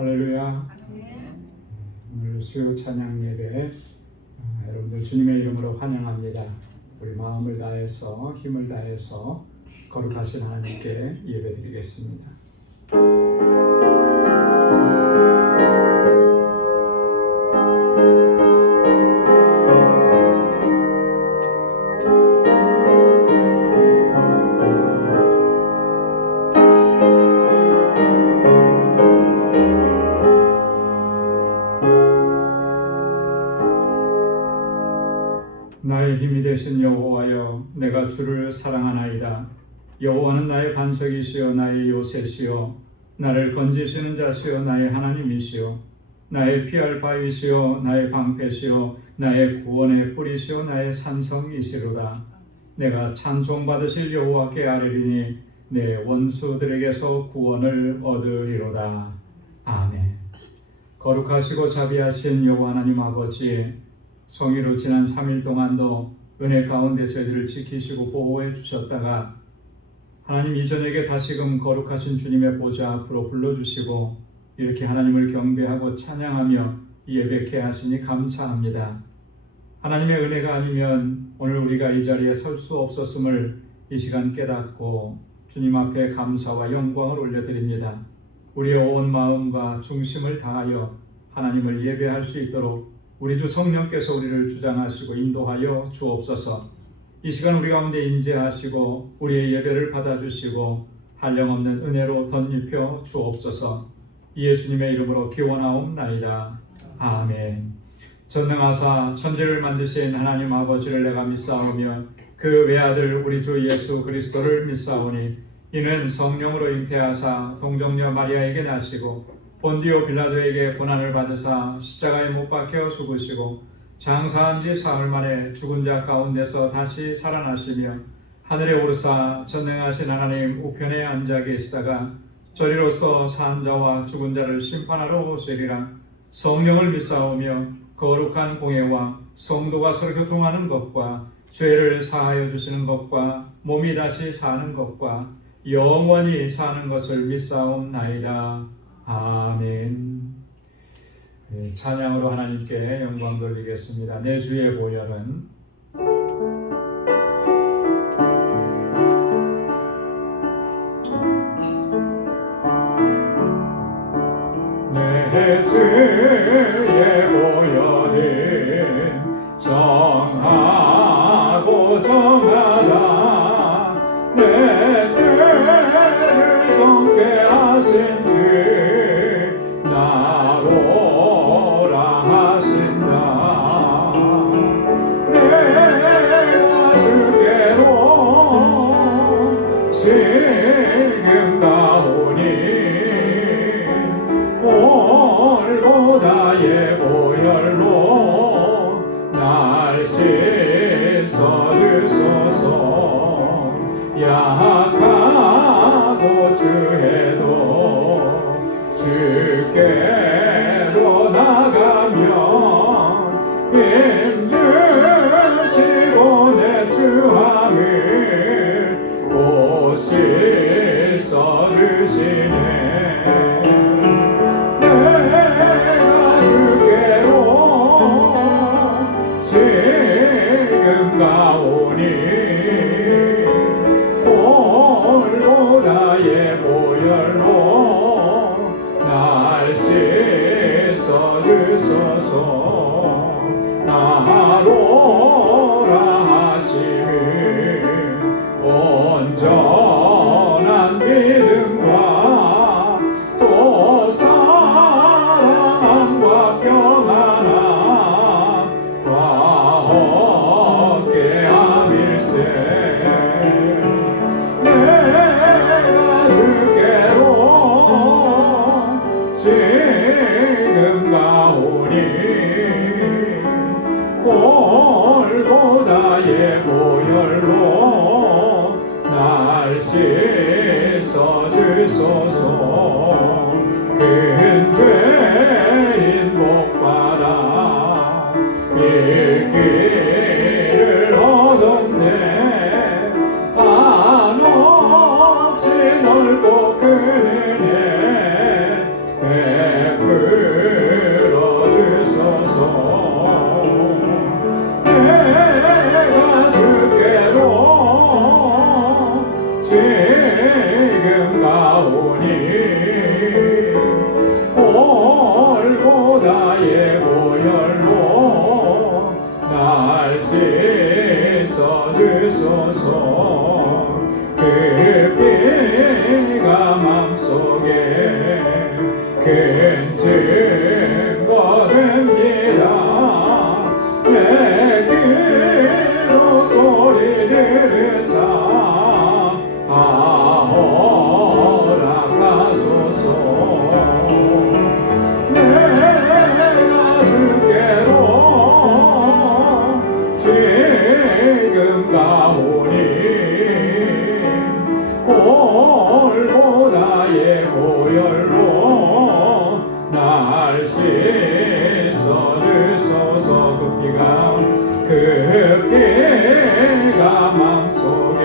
할렐루야. 오늘 수요 찬양 예배 여러분들 주님의 이름으로 환영합니다. 우리 마음을 다해서 힘을 다해서 거룩하신 하나님께 예배드리겠습니다. 나의 힘이 되신 여호와여, 내가 주를 사랑하나이다. 여호와는 나의 반석이시요 나의 요새시요 나를 건지시는 자시요 나의 하나님이시요 나의 피할 바위시요 나의 방패시요 나의 구원의 뿌리시요 나의 산성이시로다. 내가 찬송받으실 여호와께 아뢰리니 내 원수들에게서 구원을 얻으리로다. 아멘. 거룩하시고 자비하신 여호와 하나님 아버지, 성의로 지난 3일 동안도 은혜 가운데 저희들을 지키시고 보호해 주셨다가 하나님 이전에게 다시금 거룩하신 주님의 보좌 앞으로 불러주시고 이렇게 하나님을 경배하고 찬양하며 예배케 하시니 감사합니다. 하나님의 은혜가 아니면 오늘 우리가 이 자리에 설 수 없었음을 이 시간 깨닫고 주님 앞에 감사와 영광을 올려드립니다. 우리의 온 마음과 중심을 다하여 하나님을 예배할 수 있도록 우리 주 성령께서 우리를 주장하시고 인도하여 주옵소서. 이 시간 우리 가운데 임재하시고 우리의 예배를 받아주시고 한량없는 은혜로 덧입혀 주옵소서. 예수님의 이름으로 기원하옵나이다. 아멘. 전능하사 천지를 만드신 하나님 아버지를 내가 믿사오며 그 외아들 우리 주 예수 그리스도를 믿사오니 이는 성령으로 잉태하사 동정녀 마리아에게 나시고 본디오 빌라도에게 고난을 받으사 십자가에 못 박혀 죽으시고 장사한 지 사흘 만에 죽은 자 가운데서 다시 살아나시며 하늘에 오르사 전능하신 하나님 우편에 앉아 계시다가 저리로서 산 자와 죽은 자를 심판하러 오시리라. 성령을 믿사오며 거룩한 공예와 성도가 서로 교통하는 것과 죄를 사하여 주시는 것과 몸이 다시 사는 것과 영원히 사는 것을 믿사옵나이다. 아멘. 찬양으로 하나님께 영광 돌리겠습니다. 내 주의 보혈은 내 주의 보혈은 정하고 정하다. 내 죄를 정케 하신 주 나로라 하신다. 내가 주께로 지금 가오니 골고다의 보혈로 날 씻어 주소서. 약하고 주해도 주께로 나가면 힘주시고 내 주함을 못 씻어주시네. 내가 주께로 지금 가오니 골고다의 보혈로 날 씻어 주소서. 나로라 하심은 온전한 믿음과 또 사랑과 평안함과 함께 함일세. 내가 주께로 지금 가오니 골고다의 보혈로 날 씻어 주소서. 큰 죄인 복받아 일기를 얻었네. 한없이 넓고 큰 은혜 주소서. 그 피가 맘속에 큰 증거 됩니다. 내 귀로 소리 들으사 다 허락하소서. 내가 주께로 지금 가오니 볼보다의 보혈로 날 씻어주소서. 그 피가 맘속에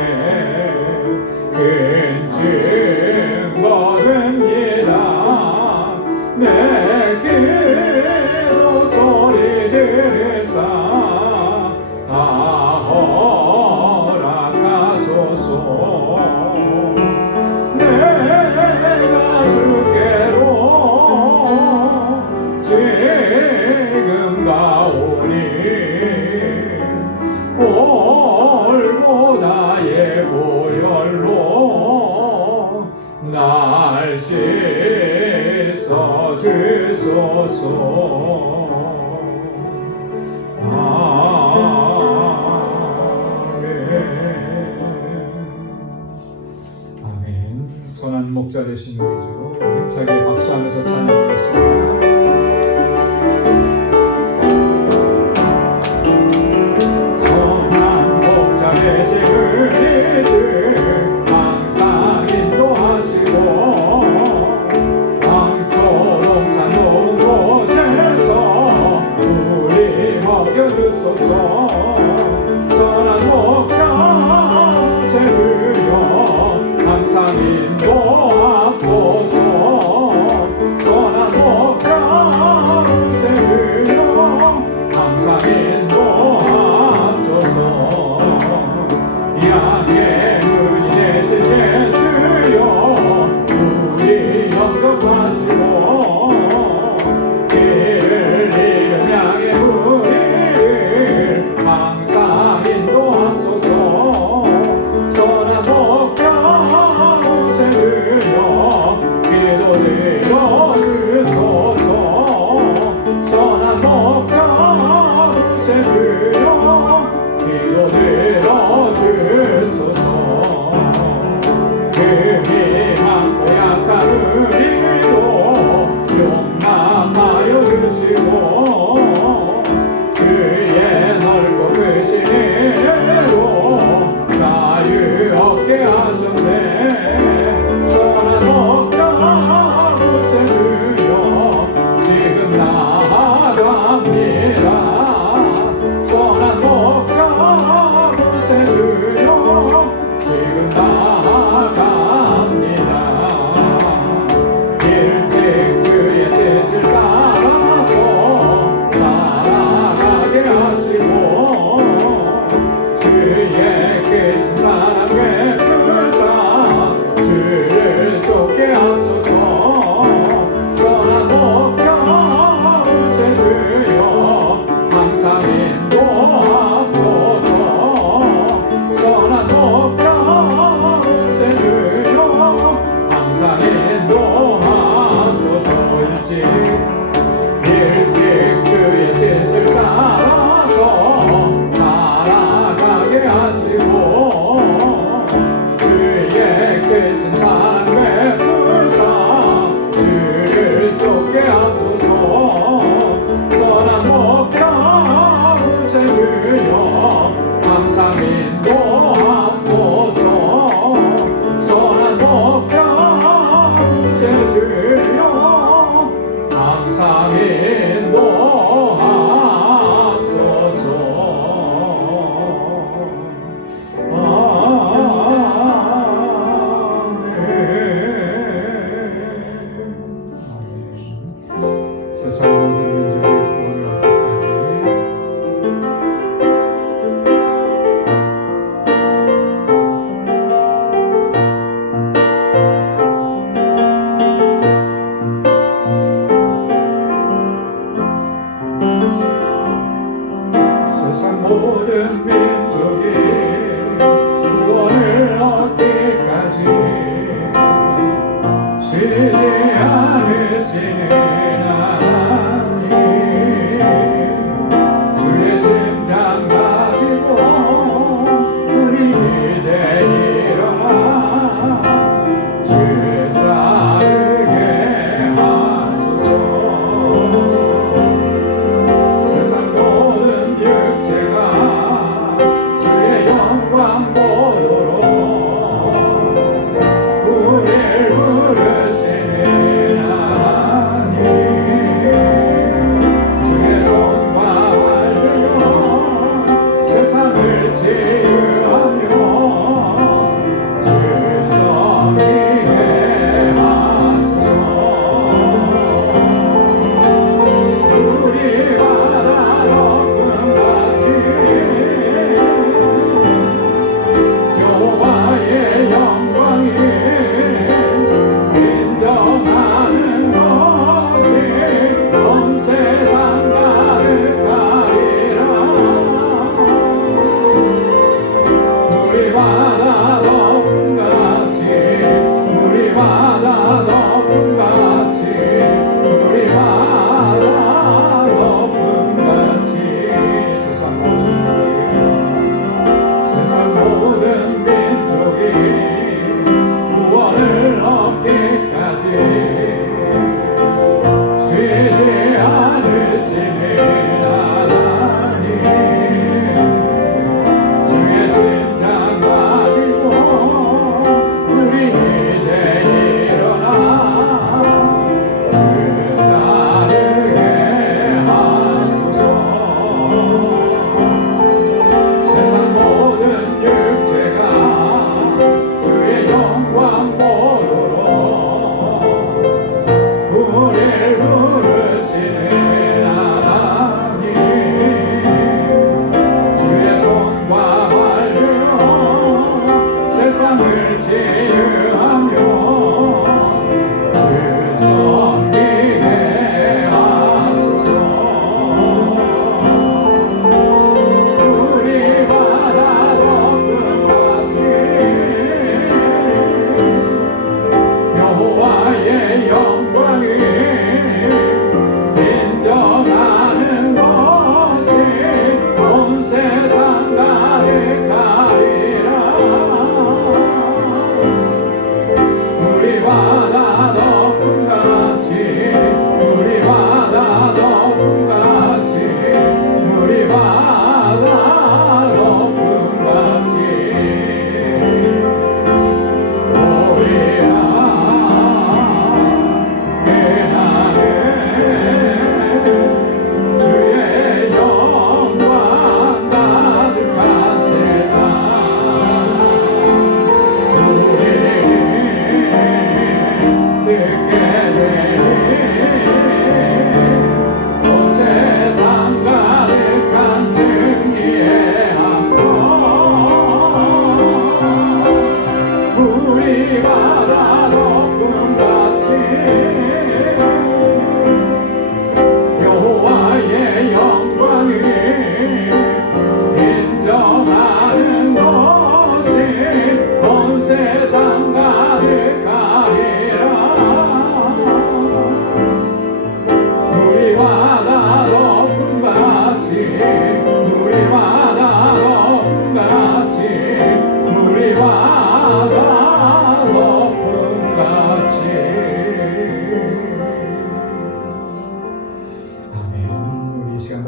큰 증거 됩니다. 내 기도 소리 들으사 다 허락하소서. 내가 주께로 지금 가오니 볼보다의 보혈로 날 씻어주소서. 선한 목자 되신 우리 주 힘차게 박수하면서 찬양하겠습니다. 선한 목자 되신 우리 주 항상 인도하시고 황초동산 높은 곳에서 우리 먹여주소서. 선한 목자 세주여 항상 인도하소서. 선한 목자 세주여 항상 인도하소서. 양의 문이 되신 예수여 우리 영접하시고 길을 잃은 양의 무리를 항상 인도하소서. 선한 목자 세주여 기도 들어주소서. 선한 목자 세주여 기도 들어주소서. 금이 많고 약한 우리도 용납하여 주시고 주의 넓고 크신 은혜로 자유 얻게 하셨네. 선한 목자 세주여 지금 나아갑니다. 선한 목자 세주여 지금 나아갑니다. 일찍 주의 뜻을 따라서 살아가게 하시고 주의 크신 사랑 베푸사 주를 쫓게 하소서. 선한 목자 세주여 항상 인도하소서. 선한 목자 세주여 항상 인도하소서. 일찍 주의 뜻을 따라서 살아가게 하시고 주의 크신 사랑 베푸사 주를 쫓게 하소서. 선한 목자 세주여 항상 인도하소서. 선한 목자 세주여 항상 인도하소서. 세상 모든 민족의 구원을 얻기까지 세상 모든 민족이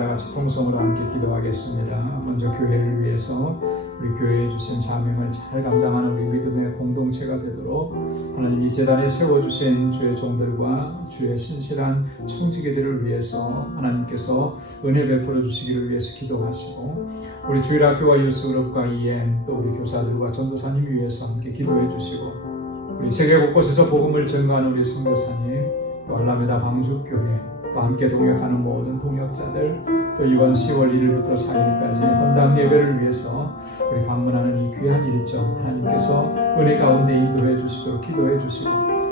다 같이 통성으로 함께 기도하겠습니다. 먼저 교회를 위해서 우리 교회에 주신 사명을 잘 감당하는 우리 믿음의 공동체가 되도록 하나님 이 제단에 세워주신 주의 종들과 주의 신실한 청지기들을 위해서 하나님께서 은혜 베풀어 주시기를 위해서 기도하시고, 우리 주일학교와 유스그룹과 EM 또 우리 교사들과 전도사님 위해서 함께 기도해 주시고, 우리 세계 곳곳에서 복음을 전가하는 우리 선교사님, 또 알라메다 방주교회, 또 함께 동역하는 모든 동역자들, 또 이번 10월 1일부터 4일까지 헌당 예배를 위해서 우리 방문하는 이 귀한 일정 하나님께서 은혜 가운데 인도해 주시도록 기도해 주시고,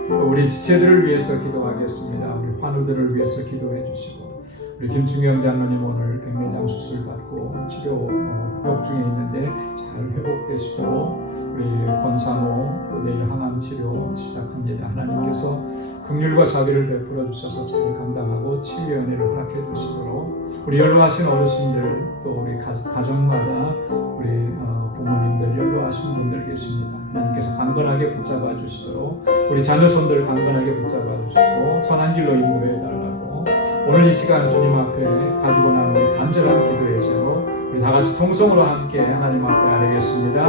또 우리 지체들을 위해서 기도하겠습니다. 우리 환우들을 위해서 기도해 주시고, 우리 김충영 장로님 오늘 백내장 수술 받고 치료 회복 중에 있는데 잘 회복되시도록, 우리 권사모 또 내일 항암 치료 시작합니다. 하나님께서 긍휼과 자비를 베풀어 주셔서 잘 감당하고 치유의 은혜를 허락해 주시도록, 우리 연로하신 어르신들 또 우리 가정마다 우리 부모님들 연로하신 분들 계십니다. 하나님께서 강건하게 붙잡아 주시도록, 우리 자녀손들 강건하게 붙잡아 주시고 선한 길로 인도해 달라고, 오늘 이 시간 주님 앞에 가지고 나온 우리 간절한 기도의 제로 우리 다 같이 통성으로 함께 하나님 앞에 아뢰겠습니다.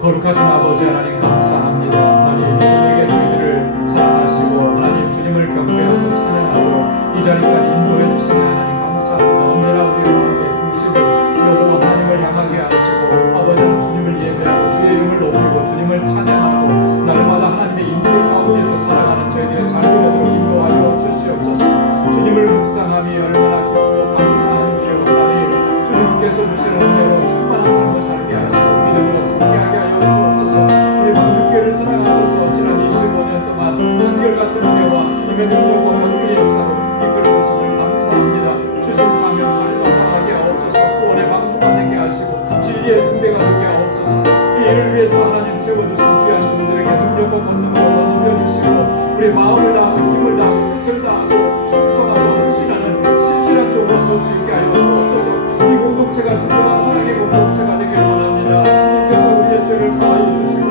거룩하신 아버지 하나님 감사합니다. 하나님 저에게 저희들을 사랑하시고 하나님 주님을 경배하고 찬양하도록 이 자리까지 인도해 주시니 하나님 감사합니다. 언제나 우리의 마음의 중심을 여호와 하나님을 향하게 하시고, 아버지는 주님을 예배하고 주의 이름을 높이고 주님을 찬양하고 날마다 하나님의 인도 가운데서 살아가는 저희들의 삶을 되도록 인도하여 주시옵소서. 주님을 묵상하며 얼마나 기쁘고 감사한지요. 하나님 주님께서 주시는 은혜로 충만한 삶을 살게 하시고 믿음으로 승리하게 하여 주옵소서. 우리 방주교회를 사랑하셔서 지난 25년 동안 한결같은 은혜와 주님의 능력과 권능의 역사로 이끌어 주심을 감사합니다. 주신 사명 잘 감당하게 하옵소서. 구원의 방주가 되게 하시고 진리의 등대가 되게 하옵소서. 이 일을 위해서 하나님 세워주신 귀한 종들에게 능력과 권능으로 거듭여 주시고, 우리 마음을 다하고 힘을 다하고 뜻을 다하고 충성하고 헌신하는 신실한 종으로 설 수 있게 하여 주옵소서. 이 공동체가 진정한 사랑의 공동체가 되길 원합니다. 주님께서 우리의 죄를 사하여 주시고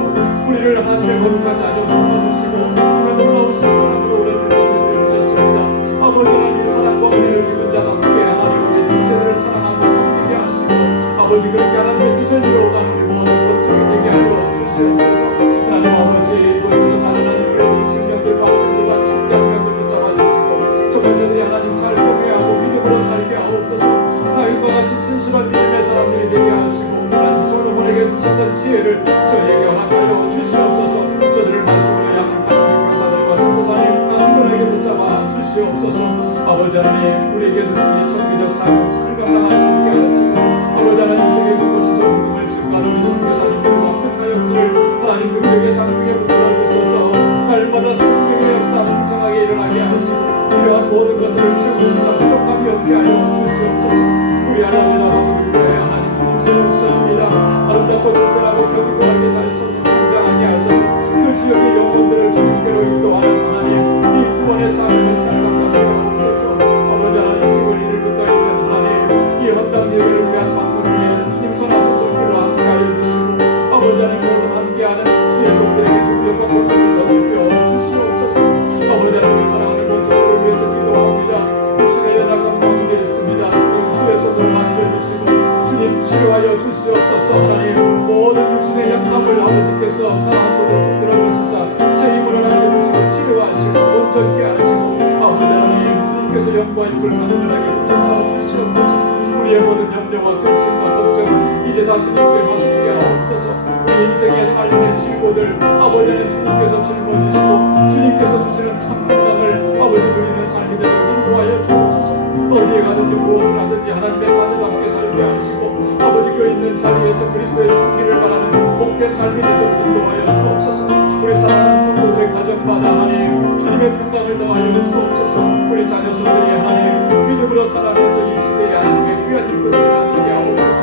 우리를 하나님의 거룩한 자녀 삼아주시고 주님의 놀라우신 사랑으로 우리를 거듭여 주셨습니다. 아버지 하나님 사랑과 은혜를 입은 자답게 하나님 우리의 지체들을 사랑하고 섬기게 하시고, 아버지 그렇게 하나님의 뜻을 이루어가는 우리 모든 권sek이 되게 하여 주시옵소서. 하나님 아버지 이곳에서 자라나는 우리 신령들과 학생들과 청년들을 잡아주시고 저번저들이 하나님 잘 경외하고 믿음으로 살게 하옵소서. 다윗과 같이 신실한 믿음의 사람들이 되게 하시고, 하나님 솔로몬에게 주셨던 지혜를 저희에게 허락하여 주시옵소서. 저들을 말씀으로 양육하는 우리 교사들과 전도사님 강건하게 붙잡아 주시옵소서. 아버지 하나님 우리에게 주신 이 선교적 사명 잘 감당할 수 있게 하시고, 아버지 하나님 세계 곳곳에서 복음을 증거하는 우리 선교사님들과 그 사역들을 하나님 능력의 장중에 붙들어 주셔서 날마다 생명의 역사 풍성하게 일어나게 하시고, 이러한 모든 것들을 채우시사 부족함이 없게 하여 주시옵소서. 우리 하나님 아버지께 하나님 주님 세워주셨습니다. 아름답고 든든하고 견고하게 잘 성장하게 하셔서 그 지역의 영혼들을 주님께로 인도하는 하나님 이 구원의 사명을 잘 감당하게 하옵소서. 아버지 하나님 10월 1일부터 있는 하나님 이 헌당 예배를 위한 방문 위에 주님 선하신 정비로 함께하여 주시고, 아버지 하나님 모두 함께하는 주의 종들에게 능력과 권능을 더입혀 주시옵소서. 아버지 하나님 사랑하는 권속들을 위해서 기도합니다. 이 시간에 나간 가운데 있습니다. 주님 주의 손으로 만져주시고 주님 치료하여 주시옵소서. 하나님 모든 육신의 약함을 아버지께서 강한 손으로 들어주시사 새 힘을 허락해 주시고 치료하시고 온전케 하시고, 아버지 하나님 주님께서 영과 육을 강건하게 붙잡아 주시옵소서. 우리의 모든 염려와 근심과 걱정을 이제 다 주님께 맡기게 하옵소서. 우리 인생의 삶의 질고들 아버지 하나님 주님께서 짊어지시고 주님께서 주시는 참 건강을 아버지 누리는 삶이 되도록 인도하여 주옵소서. 어디에 가든지 무엇을 하든지 하나님의 자녀답게 살게 하시고, 아버지 그 있는 자리에서 그리스도의 향기를 바라는 복된 삶이 되도록 인도하여 주옵소서. 우리 사랑하는 성도들의 가정마다 하나님 주님의 평강을 더하여 주옵소서. 우리 자녀손들이 하나님 믿음으로 살아가면서 이 시대에 하나님의 귀한 일꾼들이 되게 하옵소서.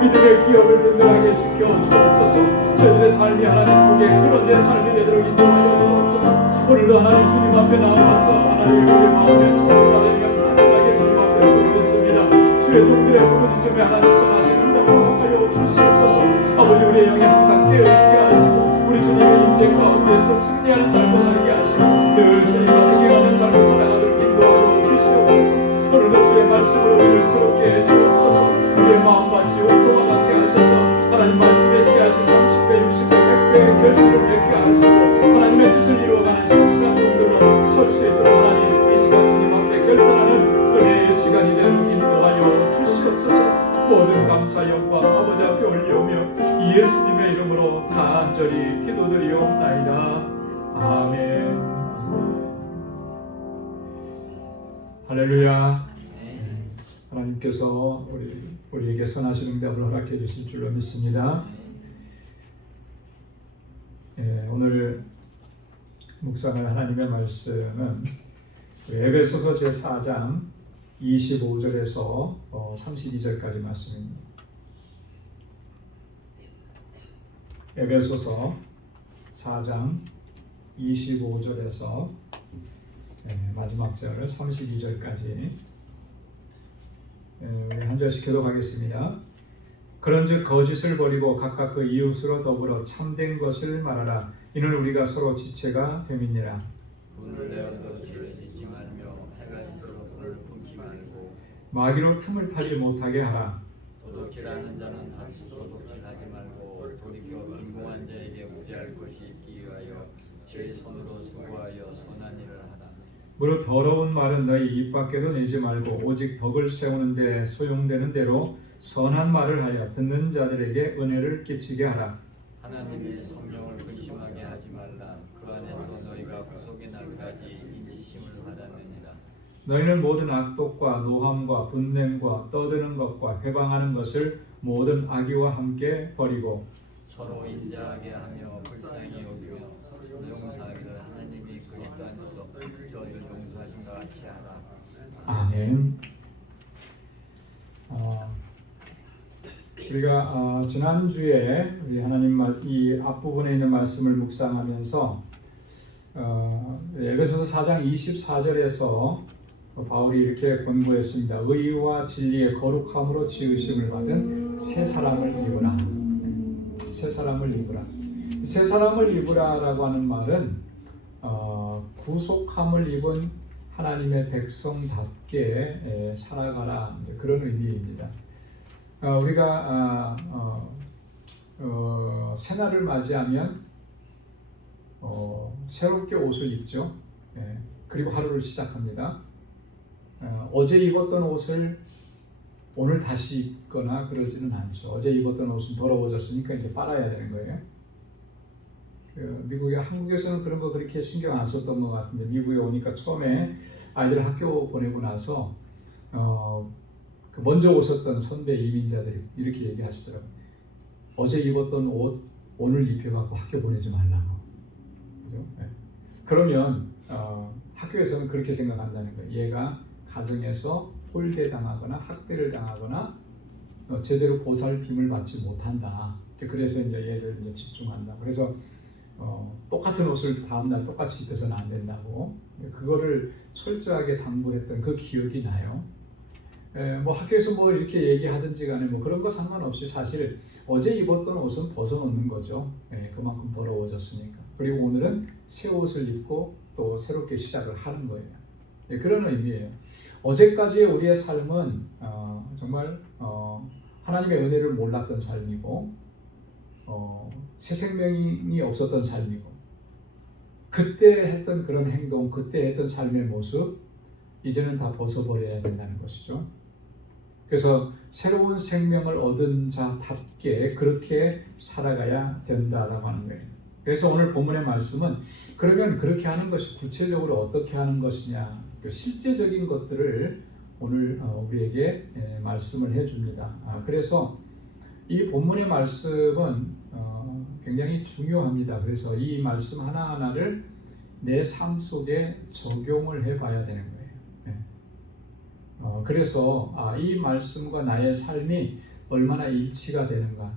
믿음의 기업을 든든하게 지켜 주옵소서. 저희들의 삶이 하나님 보기에 그런된 삶이 되도록 인도하여 주옵소서. 오늘도 하나님 주님 앞에 나와서 하나님 우리 마음의 소원을 하나님 간단하게 주님 앞에 드리겠습니다. 주의 종들의 부르짖음에 하나님 선하신 응답을 허락하여 주시옵소서. 아버지 우리의 영이 항상 깨어있게 하시고 우리 주님의 임재 가운데서 승리하는 삶을 살게 하시고 늘 주님과 함께하는 삶을 살아가도록 인도하여 주시옵소서. 오늘도 주의 말씀 말씀으로 우리를 새롭게 해 주옵소서. 우리의 마음밭이 옥토가 같게 하셔서 하나님 말씀의 씨앗이 30배, 60배, 100배의 결실을 맺게 하시고 하나님의 뜻을 이루어가는 싱싱한 종들로 설 수 있도록 하나님 이 시간 주님 앞에 결단하는 은혜의 시간이 되도록 인도하여 주시옵소서. 모든 감사 영광 아버지 앞에 올려오며 예수님의 이름으로 간절히 기도드리옵나이다. 아멘. 할렐루야. 하나님께서 우리에게 선하신 응답을 허락해 주실 줄로 믿습니다. 오늘 묵상할 하나님의 말씀은 에베소서 제4장 25절에서 32절까지 말씀입니다. 에베소서 4장 25절에서 마지막 절 32절까지 우리 한 절씩 교독하겠습니다. 그런즉 거짓을 버리고 각각 그 이웃으로 더불어 참된 것을 말하라. 이는 우리가 서로 지체가 됨이니라. 분을 내어서 죄를 짓지 말며 해가 지도록 불을 품지 말고 마귀로 틈을 타지 못하게 하라. 도둑질하는 자는 다시 도둑질하지 말고 돌이켜 빈궁한 자에게 무죄할 것이 있기 위하여 제 손으로 수고하여 선한 일을 하라. 무릇 더러운 말은 너희 입 밖에도 내지 말고 오직 덕을 세우는 데 소용되는 대로 선한 말을 하여 듣는 자들에게 은혜를 끼치게 하라. 하나님의 성령을 근심하게 하지 말라. 그 안에서 너희가 구속의 날까지 인치심을 받았느니라. 너희는 모든 악독과 노함과 분냄과 떠드는 것과 회방하는 것을 모든 악의와 함께 버리고 서로 인자하게 하며 불쌍히 여기며 서로 용서하기를 하나님이 그리스도 안에서 저를 용서하신 것 같이 하라. 아멘. 우리가 지난주에 우리 하나님 이 앞부분에 있는 말씀을 묵상하면서 에베소서 4장 24절에서 바울이 이렇게 권고했습니다. 의와 진리의 거룩함으로 지으심을 받은 새 사람을 입으라. 새 사람을 입으라. 새 사람을 입으라라고 하는 말은 구속함을 입은 하나님의 백성답게 살아가라, 그런 의미입니다. 우리가 새날을 맞이하면 새롭게 옷을 입죠. 그리고 하루를 시작합니다. 어제 입었던 옷을 오늘 다시 입거나 그러지는 않죠. 어제 입었던 옷은 더러워졌으니까 이제 빨아야 되는 거예요. 미국에 한국에서는 그런 거 그렇게 신경 안 썼던 것 같은데 미국에 오니까 처음에 아이들 학교 보내고 나서 먼저 오셨던 선배 이민자들이 이렇게 얘기하시더라고요. 어제 입었던 옷 오늘 입혀갖고 학교 보내지 말라고. 그죠? 네. 그러면 학교에서는 그렇게 생각한다는 거예요. 얘가 가정에서 홀대당하거나 학대를 당하거나 제대로 보살핌을 받지 못한다. 그래서 이제 얘를 이제 집중한다. 그래서 똑같은 옷을 다음날 똑같이 입혀서는 안 된다고 그거를 철저하게 당부했던 그 기억이 나요. 뭐 학교에서 뭐 이렇게 얘기하든지 간에 뭐 그런 거 상관없이 사실 어제 입었던 옷은 벗어놓는 거죠. 그만큼 더러워졌으니까. 그리고 오늘은 새 옷을 입고 또 새롭게 시작을 하는 거예요. 그런 의미예요. 어제까지의 우리의 삶은 정말 하나님의 은혜를 몰랐던 삶이고 새 생명이 없었던 삶이고 그때 했던 그런 행동, 그때 했던 삶의 모습 이제는 다 벗어버려야 된다는 것이죠. 그래서 새로운 생명을 얻은 자답게 그렇게 살아가야 된다라고 하는 거예요. 그래서 오늘 본문의 말씀은 그러면 그렇게 하는 것이 구체적으로 어떻게 하는 것이냐, 실제적인 것들을 오늘 우리에게 말씀을 해줍니다. 그래서 이 본문의 말씀은 굉장히 중요합니다. 그래서 이 말씀 하나하나를 내 삶 속에 적용을 해봐야 되는 거예요. 그래서 이 말씀과 나의 삶이 얼마나 일치가 되는가,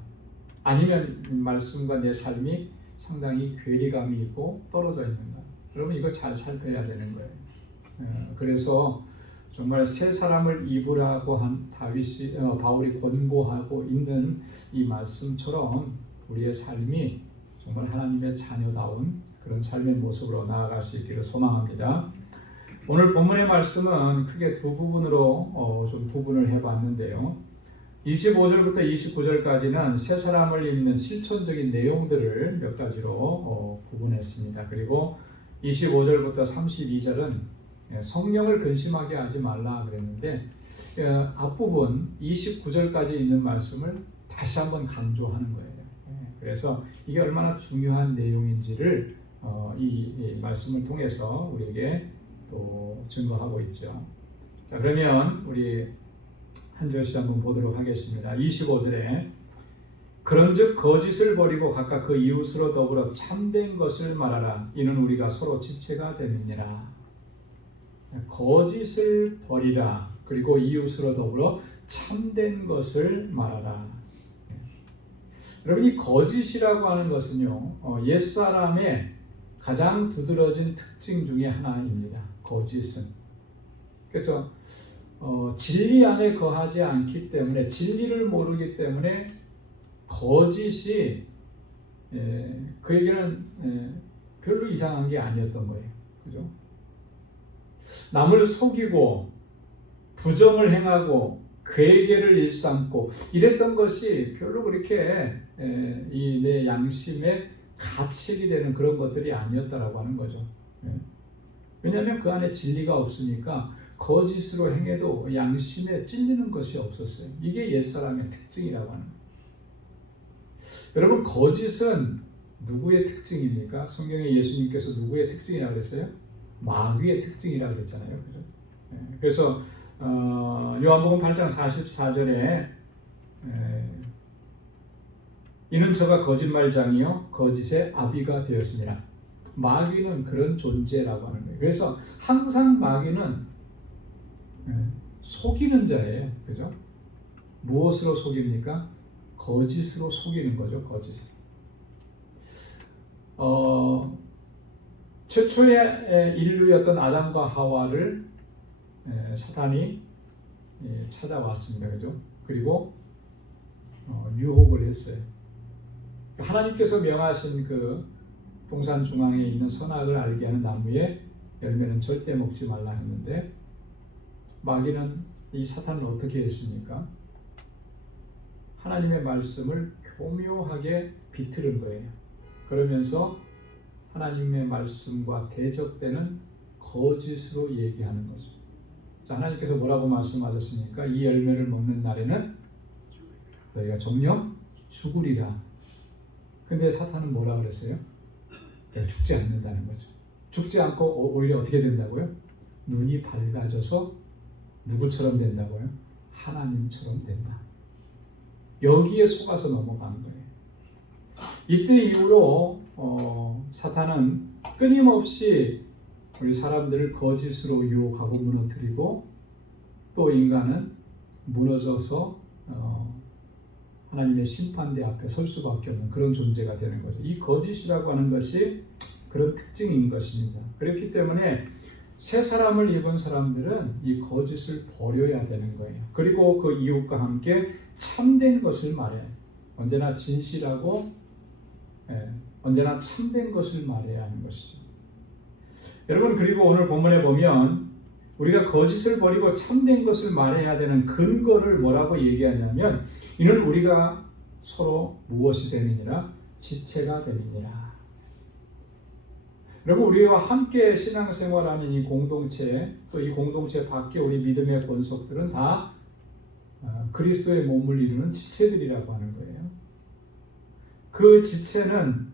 아니면 이 말씀과 내 삶이 상당히 괴리감이 있고 떨어져 있는가, 그러면 이거 잘 살펴야 되는 거예요. 그래서 정말 새 사람을 입으라고 한 바울이 권고하고 있는 이 말씀처럼 우리의 삶이 정말 하나님의 자녀다운 그런 삶의 모습으로 나아갈 수 있기를 소망합니다. 오늘 본문의 말씀은 크게 두 부분으로 좀 구분을 해봤는데요. 25절부터 29절까지는 새 사람을 입는 실천적인 내용들을 몇 가지로 구분했습니다. 그리고 25절부터 32절은 성령을 근심하게 하지 말라 그랬는데 앞부분 29절까지 있는 말씀을 다시 한번 강조하는 거예요. 그래서 이게 얼마나 중요한 내용인지를 이 말씀을 통해서 우리에게 또 증거하고 있죠. 자, 그러면 우리 한 절씩 한번 보도록 하겠습니다. 25절에 그런즉 거짓을 버리고 각각 그 이웃으로 더불어 참된 것을 말하라. 이는 우리가 서로 지체가 됨이니라. 거짓을 버리라. 그리고 이웃으로 더불어 참된 것을 말하라. 여러분, 이 거짓이라고 하는 것은요, 옛사람의 가장 두드러진 특징 중에 하나입니다. 거짓은. 그래서 진리 안에 거하지 않기 때문에, 진리를 모르기 때문에 거짓이 그에게는 별로 이상한 게 아니었던 거예요. 그죠? 남을 속이고 부정을 행하고 괴계를 일삼고 이랬던 것이 별로 그렇게 이 내 양심에 가책이 되는 그런 것들이 아니었다라고 하는 거죠. 왜냐하면 그 안에 진리가 없으니까 거짓으로 행해도 양심에 찔리는 것이 없었어요. 이게 옛사람의 특징이라고 하는 거예요. 여러분, 거짓은 누구의 특징입니까? 성경에 예수님께서 누구의 특징이라고 그랬어요? 마귀의 특징이라고 그랬잖아요. 그죠? 그래서 요한복음 8장 44절에 이는 저가 거짓말장이요 거짓의 아비가 되었습니다. 마귀는 그런 존재라고 하는 거예요. 그래서 항상 마귀는 속이는 자예요. 그죠? 무엇으로 속입니까? 거짓으로 속이는 거죠. 거짓으로. 최초의 인류였던 아담과 하와를 사탄이 찾아왔습니다. 그죠? 그리고 유혹을 했어요. 하나님께서 명하신 그 동산 중앙에 있는 선악을 알게 하는 나무의 열매는 절대 먹지 말라 했는데 마귀는 이 사탄을 어떻게 했습니까? 하나님의 말씀을 교묘하게 비틀은 거예요. 그러면서 하나님의 말씀과 대적되는 거짓으로 얘기하는 거죠. 자, 하나님께서 뭐라고 말씀하셨습니까? 이 열매를 먹는 날에는 너희가 정녕 죽으리라. 근데 사탄은 뭐라 그랬어요? 죽지 않는다는 거죠. 죽지 않고 오히려 어떻게 된다고요? 눈이 밝아져서 누구처럼 된다고요? 하나님처럼 된다. 여기에 속아서 넘어간 거예요. 이때 이후로 사탄은 끊임없이 우리 사람들을 거짓으로 유혹하고 무너뜨리고 또 인간은 무너져서 하나님의 심판대 앞에 설 수밖에 없는 그런 존재가 되는 거죠. 이 거짓이라고 하는 것이 그런 특징인 것입니다. 그렇기 때문에 새 사람을 입은 사람들은 이 거짓을 버려야 되는 거예요. 그리고 그 이웃과 함께 참된 것을 말해야 해요. 언제나 진실하고 언제나 참된 것을 말해야 하는 것이죠. 여러분, 그리고 오늘 본문에 보면 우리가 거짓을 버리고 참된 것을 말해야 되는 근거를 뭐라고 얘기하냐면 이는 우리가 서로 무엇이 됨이니라? 지체가 됨이니라. 여러분, 우리와 함께 신앙생활하는 이 공동체, 또 이 공동체 밖에 우리 믿음의 본속들은 다 그리스도의 몸을 이루는 지체들이라고 하는 거예요. 그 지체는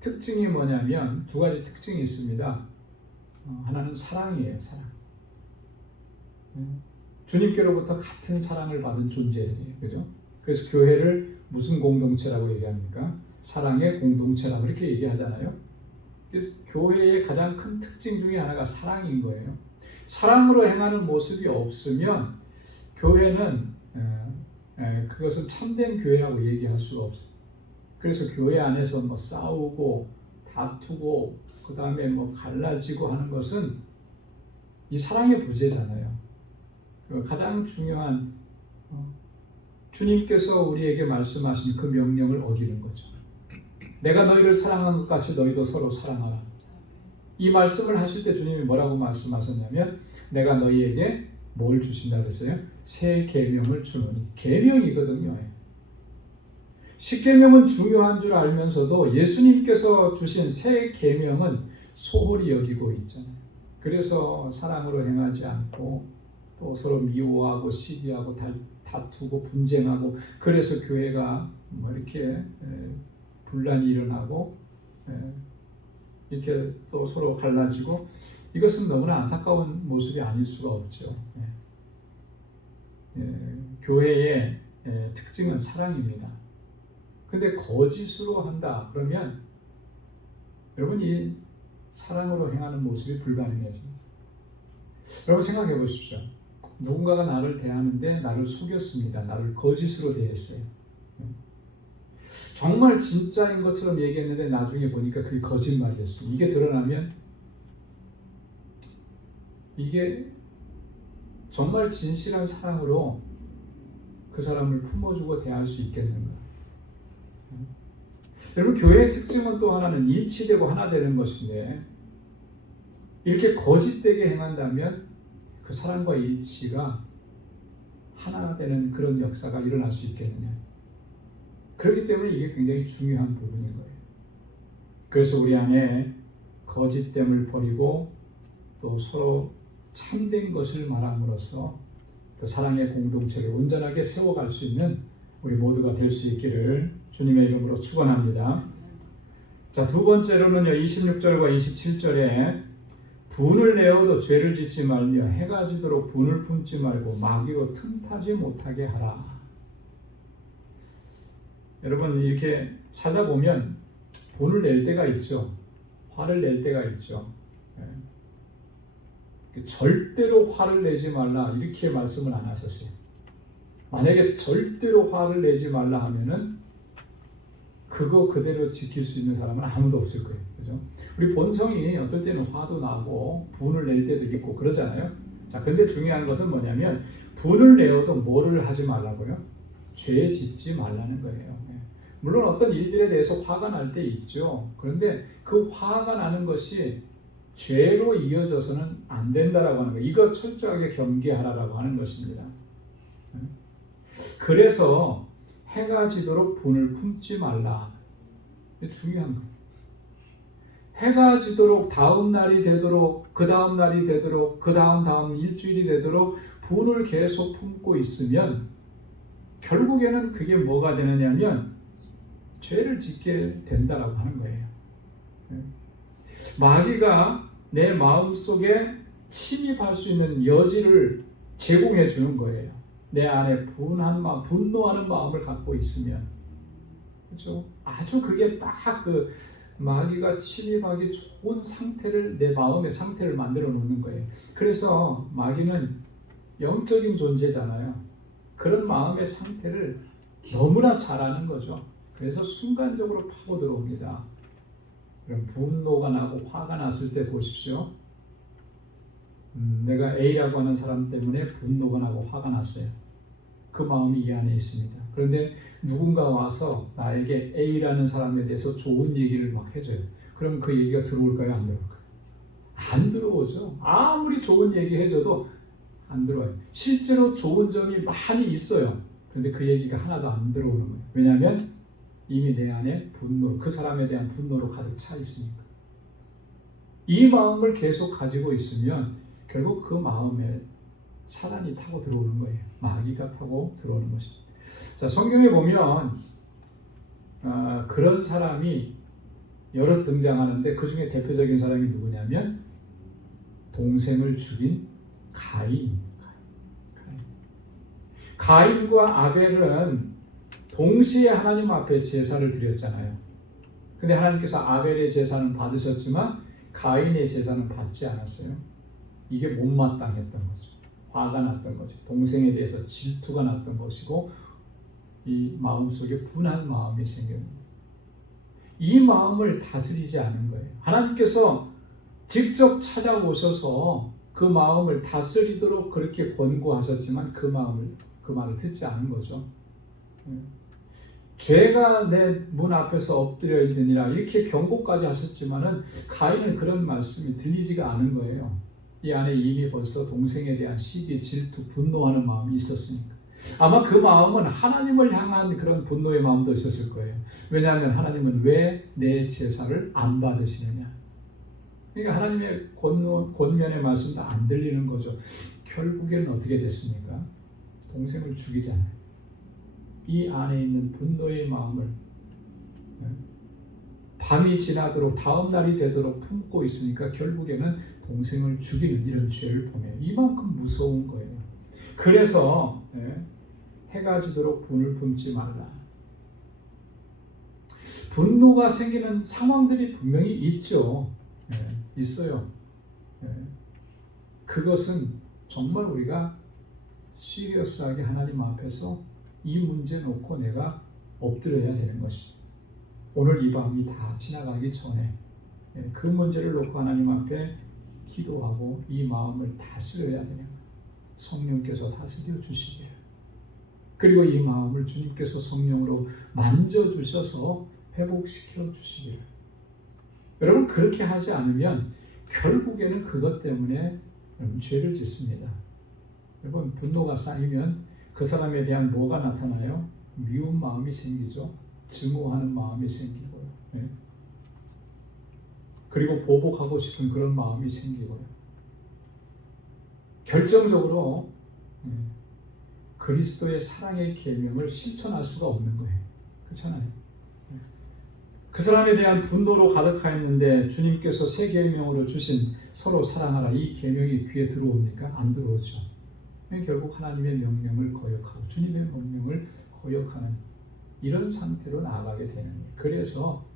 특징이 뭐냐면 두 가지 특징이 있습니다. 하나는 사랑이에요. 사랑. 주님께로부터 같은 사랑을 받은 존재들이에요. 그죠? 그래서 교회를 무슨 공동체라고 얘기합니까? 사랑의 공동체라고 이렇게 얘기하잖아요. 그래서 교회의 가장 큰 특징 중에 하나가 사랑인 거예요. 사랑으로 행하는 모습이 없으면 교회는 그것은 참된 교회라고 얘기할 수가 없어요. 그래서 교회 안에서 뭐 싸우고 다투고 그 다음에 뭐 갈라지고 하는 것은 이 사랑의 부재잖아요. 가장 중요한 주님께서 우리에게 말씀하신 그 명령을 어기는 거죠. 내가 너희를 사랑한 것 같이 너희도 서로 사랑하라. 이 말씀을 하실 때 주님이 뭐라고 말씀하셨냐면 내가 너희에게 뭘 주신다 그랬어요? 새 계명을 주노니. 계명이거든요. 십계명은 중요한 줄 알면서도 예수님께서 주신 새 계명은 소홀히 여기고 있잖아요. 그래서 사랑으로 행하지 않고 또 서로 미워하고 시기하고 다투고 분쟁하고 그래서 교회가 뭐 이렇게 분란이 일어나고 이렇게 또 서로 갈라지고 이것은 너무나 안타까운 모습이 아닐 수가 없죠. 교회의 특징은 사랑입니다. 근데 거짓으로 한다 그러면 여러분 이 사랑으로 행하는 모습이 불가능해집니다. 여러분 생각해 보십시오. 누군가가 나를 대하는데 나를 속였습니다. 나를 거짓으로 대했어요. 정말 진짜인 것처럼 얘기했는데 나중에 보니까 그게 거짓말이었어요. 이게 드러나면 이게 정말 진실한 사랑으로 그 사람을 품어주고 대할 수 있겠는가? 여러분 교회의 특징은 또 하나는 일치되고 하나 되는 것인데 이렇게 거짓되게 행한다면 그 사랑과 일치가 하나 되는 그런 역사가 일어날 수 있겠느냐? 그렇기 때문에 이게 굉장히 중요한 부분인 거예요. 그래서 우리 안에 거짓됨을 버리고 또 서로 참된 것을 말함으로써 또 사랑의 공동체를 온전하게 세워갈 수 있는 우리 모두가 될 수 있기를 주님의 이름으로 축원합니다. 자, 두 번째로는요. 26절과 27절에 분을 내어도 죄를 짓지 말며 해가 지도록 분을 품지 말고 마귀로 틈타지 못하게 하라. 여러분 이렇게 찾아보면 분을 낼 때가 있죠. 화를 낼 때가 있죠. 절대로 화를 내지 말라 이렇게 말씀을 안 하셨어요. 만약에 절대로 화를 내지 말라 하면은 그거 그대로 지킬 수 있는 사람은 아무도 없을 거예요. 그죠? 우리 본성이 어떨 때는 화도 나고 분을 낼 때도 있고 그러잖아요. 자, 근데 중요한 것은 뭐냐면 분을 내어도 뭐를 하지 말라고요? 죄 짓지 말라는 거예요. 물론 어떤 일들에 대해서 화가 날 때 있죠. 그런데 그 화가 나는 것이 죄로 이어져서는 안 된다라고 하는 거예요. 이거 철저하게 경계하라라고 하는 것입니다. 그래서 해가 지도록 분을 품지 말라. 이게 중요한 거예요. 해가 지도록 다음 날이 되도록 그 다음 날이 되도록 그 다음 일주일이 되도록 분을 계속 품고 있으면 결국에는 그게 뭐가 되느냐면 죄를 짓게 된다라고 하는 거예요. 마귀가 내 마음속에 침입할 수 있는 여지를 제공해 주는 거예요. 내 안에 분노하는 마음을 갖고 있으면, 그렇죠? 아주 그게 딱 그 마귀가 침입하기 좋은 상태를 내 마음의 상태를 만들어 놓는 거예요. 그래서 마귀는 영적인 존재잖아요. 그런 마음의 상태를 너무나 잘 아는 거죠. 그래서 순간적으로 파고 들어옵니다. 그럼 분노가 나고 화가 났을 때 보십시오. 내가 A라고 하는 사람 때문에 분노가 나고 화가 났어요. 그 마음이 이 안에 있습니다. 그런데 누군가 와서 나에게 A라는 사람에 대해서 좋은 얘기를 막 해줘요. 그럼 그 얘기가 들어올까요? 안 들어올까요? 안 들어오죠. 아무리 좋은 얘기 해줘도 안 들어와요. 실제로 좋은 점이 많이 있어요. 그런데 그 얘기가 하나도 안 들어오는 거예요. 왜냐하면 이미 내 안에 분노, 그 사람에 대한 분노로 가득 차 있으니까. 이 마음을 계속 가지고 있으면 결국 그 마음에 사단이 타고 들어오는 거예요. 마귀가 타고 들어오는 것입니다. 자, 성경에 보면 그런 사람이 여러 등장하는데 그 중에 대표적인 사람이 누구냐면 동생을 죽인 가인. 가인과 아벨은 동시에 하나님 앞에 제사를 드렸잖아요. 근데 하나님께서 아벨의 제사는 받으셨지만 가인의 제사는 받지 않았어요. 이게 못마땅했던 거죠. 화가 났던 거죠. 동생에 대해서 질투가 났던 것이고 이 마음속에 분한 마음이 생깁니다. 이 마음을 다스리지 않은 거예요. 하나님께서 직접 찾아오셔서 그 마음을 다스리도록 그렇게 권고하셨지만 그 말을 듣지 않은 거죠. 죄가 내 문 앞에서 엎드려 있느니라 이렇게 경고까지 하셨지만은 가인은 그런 말씀이 들리지가 않은 거예요. 이 안에 이미 벌써 동생에 대한 시기, 질투, 분노하는 마음이 있었으니까. 아마 그 마음은 하나님을 향한 그런 분노의 마음도 있었을 거예요. 왜냐하면 하나님은 왜 내 제사를 안 받으시느냐. 그러니까 하나님의 권면의 말씀도 안 들리는 거죠. 결국에는 어떻게 됐습니까? 동생을 죽이잖아요. 이 안에 있는 분노의 마음을 밤이 지나도록 다음 날이 되도록 품고 있으니까 결국에는 동생을 죽이는 이런 죄를 범해요. 이만큼 무서운 거예요. 그래서 해가 지도록 분을 품지 말라. 분노가 생기는 상황들이 분명히 있죠. 있어요. 그것은 정말 우리가 시리어스하게 하나님 앞에서 이 문제 놓고 내가 엎드려야 되는 것입니다. 오늘 이 밤이 다 지나가기 전에 그 문제를 놓고 하나님 앞에 기도하고 이 마음을 다스려야 되는 거예요. 성령께서 다스려 주시기를. 그리고 이 마음을 주님께서 성령으로 만져주셔서 회복시켜 주시기를. 여러분 그렇게 하지 않으면 결국에는 그것 때문에 죄를 짓습니다. 여러분 분노가 쌓이면 그 사람에 대한 뭐가 나타나요? 미운 마음이 생기죠. 증오하는 마음이 생기고요. 그리고 보복하고 싶은 그런 마음이 생기고요. 결정적으로 그리스도의 사랑의 계명을 실천할 수가 없는 거예요. 그렇잖아요. 그 사람에 대한 분노로 가득하였는데 주님께서 새 계명으로 주신 서로 사랑하라 이 계명이 귀에 들어옵니까? 안 들어오죠. 결국 하나님의 명령을 거역하고 주님의 명령을 거역하는 이런 상태로 나아가게 되는 거예요. 그래서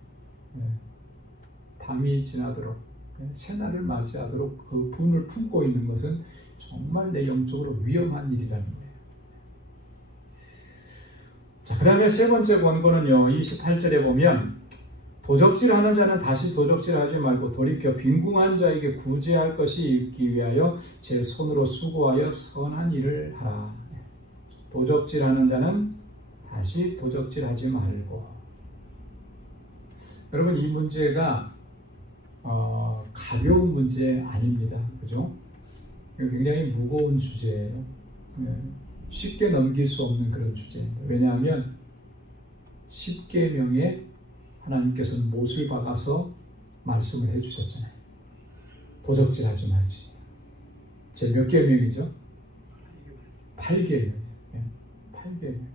밤이 지나도록 새날을 맞이하도록 그 분을 품고 있는 것은 정말 내 영적으로 위험한 일이라는 거예요. 자, 그 다음에 세 번째 권고는요. 28절에 보면 도적질하는 자는 다시 도적질하지 말고 돌이켜 빈궁한 자에게 구제할 것이 있기 위하여 제 손으로 수고하여 선한 일을 하라. 도적질하는 자는 다시 도적질하지 말고. 여러분 이 문제가 가벼운 문제 아닙니다. 그죠? 굉장히 무거운 주제예요. 쉽게 넘길 수 없는 그런 주제입니다. 왜냐하면 10계명에 하나님께서는 못을 박아서 말씀을 해주셨잖아요. 도적질하지 말지. 제 몇 계명이죠? 8계명. 8계명.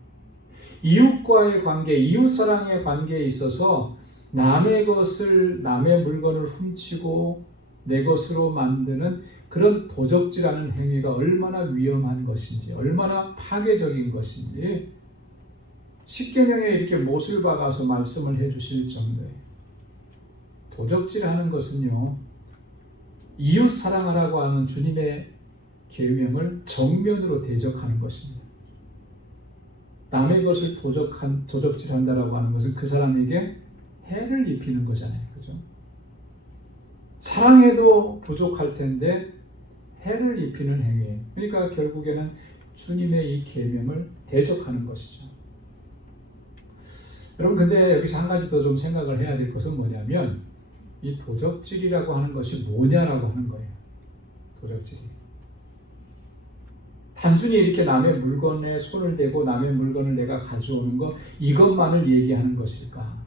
이웃과의 관계, 이웃사랑의 관계에 있어서 남의 것을, 남의 물건을 훔치고 내 것으로 만드는 그런 도적질하는 행위가 얼마나 위험한 것인지, 얼마나 파괴적인 것인지 10계명에 이렇게 못을 박아서 말씀을 해주실 정도예요. 도적질하는 것은요, 이웃 사랑하라고 하는 주님의 계명을 정면으로 대적하는 것입니다. 남의 것을 도적질한다라고 하는 것은 그 사람에게 해를 입히는 거잖아요. 그죠? 사랑해도 부족할 텐데 해를 입히는 행위. 그러니까 결국에는 주님의 이 계명을 대적하는 것이죠. 여러분 근데 여기서 한 가지 더 좀 생각을 해야 될 것은 뭐냐면 이 도적질이라고 하는 것이 뭐냐라고 하는 거예요. 도적질이. 단순히 이렇게 남의 물건에 손을 대고 남의 물건을 내가 가져오는 것 이것만을 얘기하는 것일까?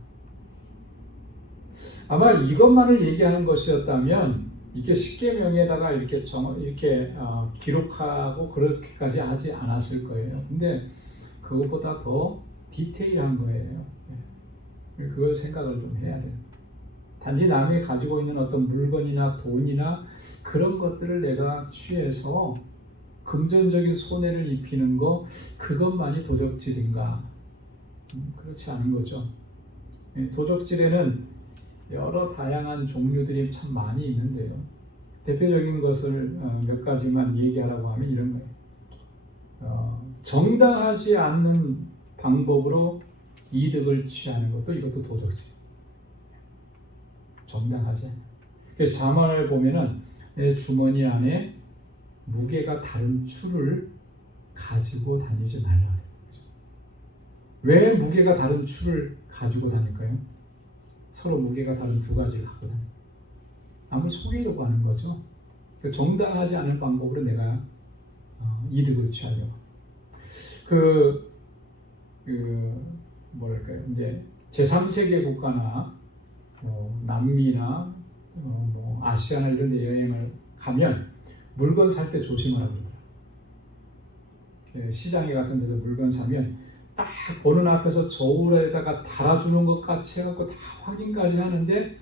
아마 이것만을 얘기하는 것이었다면 이렇게 10계명에다가 이렇게 기록하고 그렇게까지 하지 않았을 거예요. 근데 그것보다 더 디테일한 거예요. 그걸 생각을 좀 해야 돼요. 단지 남이 가지고 있는 어떤 물건이나 돈이나 그런 것들을 내가 취해서 금전적인 손해를 입히는 거 그것만이 도적질인가? 그렇지 않은 거죠. 도적질에는 여러 다양한 종류들이 참 많이 있는데요. 대표적인 것을 몇 가지만 얘기하라고 하면 이런 거예요. 정당하지 않는 방법으로 이득을 취하는 것도 이것도 도적질. 정당하지 않아요. 그래서 잠언을 보면은 내 주머니 안에 무게가 다른 추를 가지고 다니지 말라. 왜 무게가 다른 추를 가지고 다닐까요? 서로 무게가 다른 두 가지를 갖고 다녀요. 남을 속이려고 하는 거죠. 정당하지 않은 방법으로 내가 이득을 취하려고. 뭐랄까요? 이제 제3세계 국가나 남미나 아시아나 이런 데 여행을 가면 물건 살 때 조심하라고 그러더라고요. 시장에 같은 데서 물건 사면 딱 보는 앞에서 저울에다가 달아주는 것 같이 해갖고 다 확인까지 하는데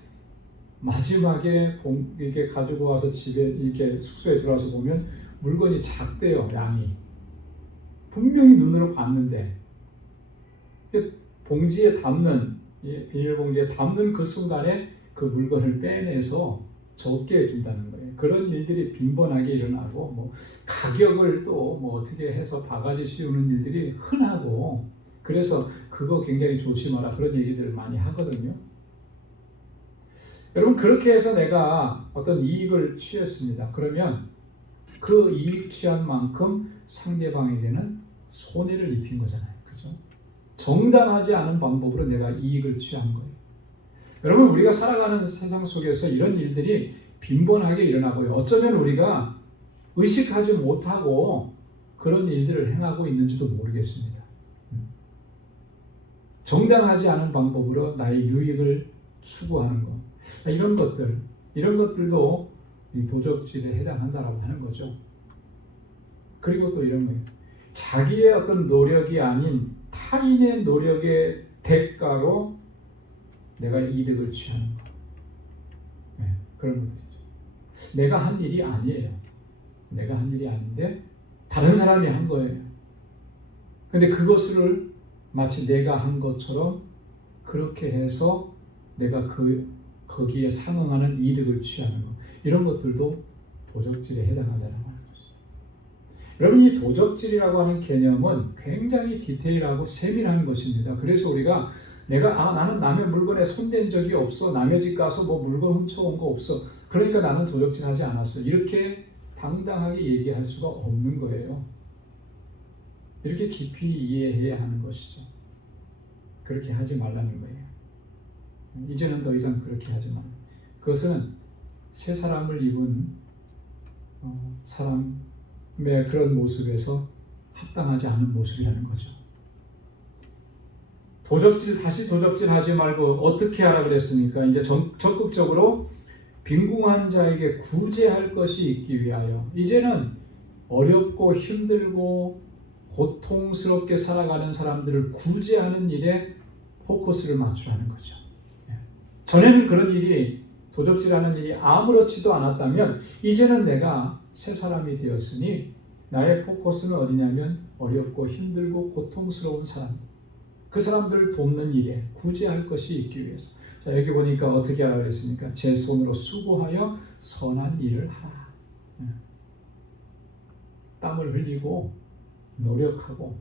마지막에 이게 가지고 와서 집에 이렇게 숙소에 들어와서 보면 물건이 작대요. 양이 분명히 눈으로 봤는데 봉지에 담는 비닐봉지에 담는 그 순간에 그 물건을 빼내서 적게 해준다는 거예요. 그런 일들이 빈번하게 일어나고 가격을 또 어떻게 해서 바가지 씌우는 일들이 흔하고 그래서 그거 굉장히 조심하라 그런 얘기들을 많이 하거든요. 여러분 그렇게 해서 내가 어떤 이익을 취했습니다. 그러면 그 이익 취한 만큼 상대방에게는 손해를 입힌 거잖아요. 그렇죠? 정당하지 않은 방법으로 내가 이익을 취한 거예요. 여러분 우리가 살아가는 세상 속에서 이런 일들이 빈번하게 일어나고요. 어쩌면 우리가 의식하지 못하고 그런 일들을 행하고 있는지도 모르겠습니다. 정당하지 않은 방법으로 나의 유익을 추구하는 것. 이런 것들도 도적질에 해당한다라고 하는 거죠. 그리고 또 이런 거예요. 자기의 어떤 노력이 아닌 타인의 노력의 대가로 내가 이득을 취하는 것. 그런 것들이죠. 내가 한 일이 아니에요. 내가 한 일이 아닌데 다른 사람이 한 거예요. 근데 그것을 마치 내가 한 것처럼 그렇게 해서 내가 거기에 상응하는 이득을 취하는 것. 이런 것들도 도적질에 해당한다는 거죠. 여러분 이 도적질이라고 하는 개념은 굉장히 디테일하고 세밀한 것입니다. 그래서 우리가 나는 남의 물건에 손댄 적이 없어. 남의 집 가서 물건 훔쳐온 거 없어. 그러니까 나는 도적질 하지 않았어. 이렇게 당당하게 얘기할 수가 없는 거예요. 이렇게 깊이 이해해야 하는 것이죠. 그렇게 하지 말라는 거예요. 이제는 더 이상 그렇게 하지 마. 그것은 새 사람을 입은 사람의 그런 모습에서 합당하지 않은 모습이라는 거죠. 다시 도적질 하지 말고 어떻게 하라 그랬습니까? 이제 적극적으로 빈궁한 자에게 구제할 것이 있기 위하여 이제는 어렵고 힘들고 고통스럽게 살아가는 사람들을 구제하는 일에 포커스를 맞추라는 거죠. 전에는 그런 일이 도적질하는 일이 아무렇지도 않았다면 이제는 내가 새 사람이 되었으니 나의 포커스는 어디냐면 어렵고 힘들고 고통스러운 사람, 그 사람들을 돕는 일에 구제할 것이 있기 위해서. 자 여기 보니까 어떻게 하라 그랬습니까? 제 손으로 수고하여 선한 일을 하라. 땀을 흘리고 노력하고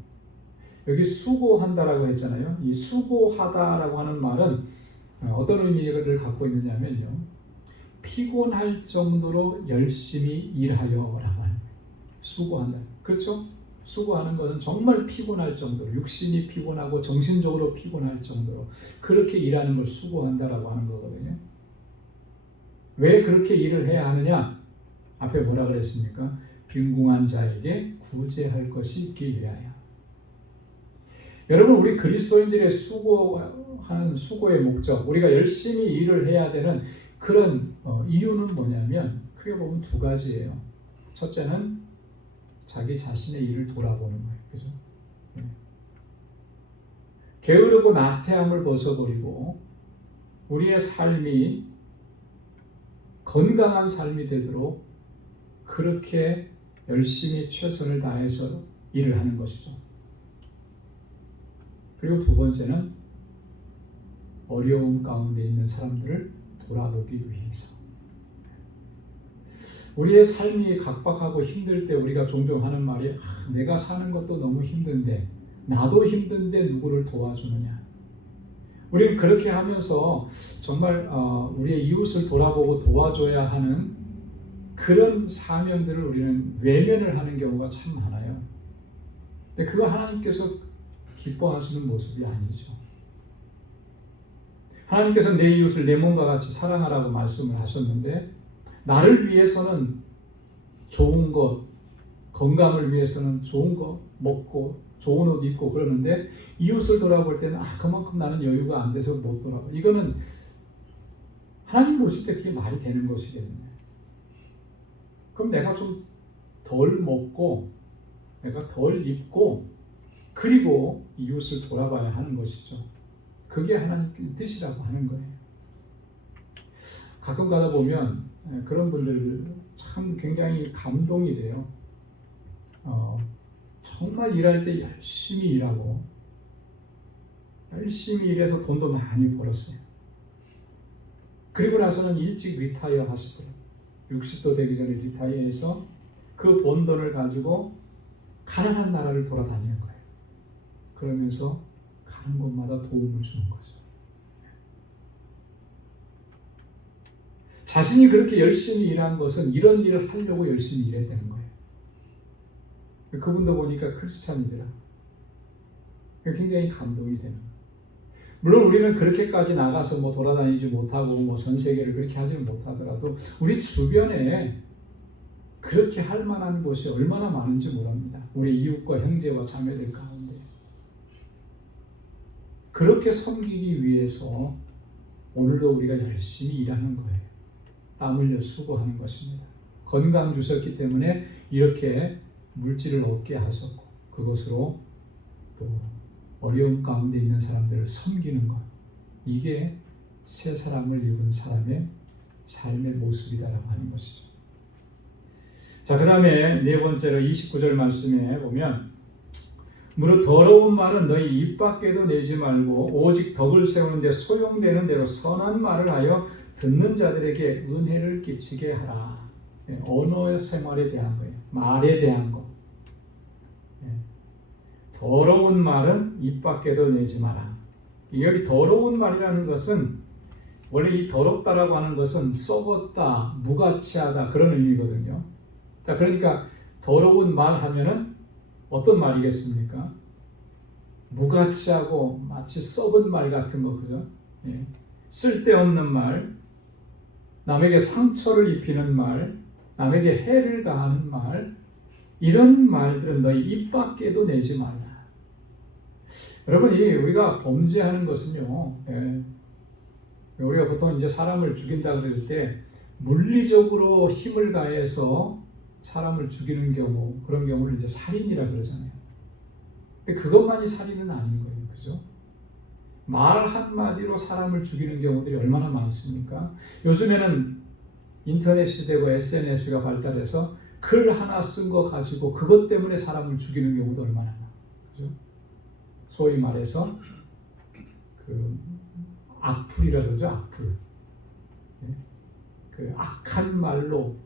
여기 수고한다라고 했잖아요. 이 수고하다라고 하는 말은 어떤 의미를 갖고 있느냐면요. 피곤할 정도로 열심히 일하여라고 하는 거예요. 수고한다. 그렇죠? 수고하는 것은 정말 피곤할 정도로 육신이 피곤하고 정신적으로 피곤할 정도로 그렇게 일하는 걸 수고한다라고 하는 거거든요. 왜 그렇게 일을 해야 하느냐? 앞에 뭐라 그랬습니까? 빈궁한 자에게 구제할 것이 있기 위하여. 여러분 우리 그리스도인들의 수고의 목적, 우리가 열심히 일을 해야 되는 그런 이유는 뭐냐면 크게 보면 두 가지예요. 첫째는 자기 자신의 일을 돌아보는 거예요. 그죠? 게으르고 나태함을 벗어버리고 우리의 삶이 건강한 삶이 되도록 그렇게 열심히 최선을 다해서 일을 하는 것이죠. 그리고 두 번째는 어려움 가운데 있는 사람들을 돌아보기 위해서. 우리의 삶이 각박하고 힘들 때 우리가 종종 하는 말이 내가 사는 것도 너무 힘든데 나도 힘든데 누구를 도와주느냐. 우리는 그렇게 하면서 정말 우리의 이웃을 돌아보고 도와줘야 하는 그런 사명들을 우리는 외면을 하는 경우가 참 많아요. 근데 그거 하나님께서 기뻐하시는 모습이 아니죠. 하나님께서 내 이웃을 내 몸과 같이 사랑하라고 말씀을 하셨는데 나를 위해서는 좋은 것, 건강을 위해서는 좋은 거 먹고 좋은 옷 입고 그러는데 이웃을 돌아볼 때는 그만큼 나는 여유가 안 돼서 못 돌아봐. 이거는 하나님 보실 때 그게 말이 되는 것이겠네. 그럼 내가 좀 덜 먹고 내가 덜 입고 그리고 이웃을 돌아봐야 하는 것이죠. 그게 하나님의 뜻이라고 하는 거예요. 가끔 가다 보면 그런 분들 참 굉장히 감동이 돼요. 정말 일할 때 열심히 일하고 열심히 일해서 돈도 많이 벌었어요. 그리고 나서는 일찍 리타이어 하시더라고요. 60도 되기 전에 리타이어해서 그 번 돈을 가지고 가난한 나라를 돌아다니는 거예요. 그러면서 가는 곳마다 도움을 주는 거죠. 자신이 그렇게 열심히 일한 것은 이런 일을 하려고 열심히 일했다는 거예요. 그분도 보니까 크리스찬이더라. 굉장히 감동이 되는 거예요. 물론 우리는 그렇게까지 나가서 뭐 돌아다니지 못하고 뭐 전 세계를 그렇게 하지는 못하더라도 우리 주변에 그렇게 할 만한 곳이 얼마나 많은지 모릅니다. 우리 이웃과 형제와 자매들 가운데 그렇게 섬기기 위해서 오늘도 우리가 열심히 일하는 거예요. 땀 흘려 수고하는 것입니다. 건강 주셨기 때문에 이렇게 물질을 얻게 하셨고 그것으로 또 어려움 가운데 있는 사람들을 섬기는 것, 이게 새 사람을 입은 사람의 삶의 모습이다라고 하는 것이죠. 자, 그 다음에 네 번째로 29절 말씀에 보면 무릇 더러운 말은 너희 입 밖에도 내지 말고 오직 덕을 세우는 데 소용되는 대로 선한 말을 하여 듣는 자들에게 은혜를 끼치게 하라. 언어 생활에 대한 거예요. 말에 대한 거. 더러운 말은 입 밖에도 내지 마라. 여기 더러운 말이라는 것은 원래 이 더럽다라고 하는 것은 썩었다, 무가치하다 그런 의미거든요. 자, 그러니까 더러운 말 하면은 어떤 말이겠습니까? 무가치하고 마치 썩은 말 같은 거, 그죠? 쓸데없는 말, 남에게 상처를 입히는 말, 남에게 해를 가하는 말, 이런 말들은 너희 입 밖에도 내지 말라. 여러분, 우리가 범죄하는 것은요, 우리가 보통 이제 사람을 죽인다 그럴 때 물리적으로 힘을 가해서 사람을 죽이는 경우, 그런 경우를 이제 살인이라 그러잖아요. 근데 그것만이 살인은 아닌 거예요, 그죠? 말 한마디로 사람을 죽이는 경우들이 얼마나 많습니까? 요즘에는 인터넷 시대고 SNS가 발달해서 글 하나 쓴 거 가지고 그것 때문에 사람을 죽이는 경우도 얼마나 많아요, 그죠? 소위 말해서 그 악플이라 그러죠, 악플. 그 악한 말로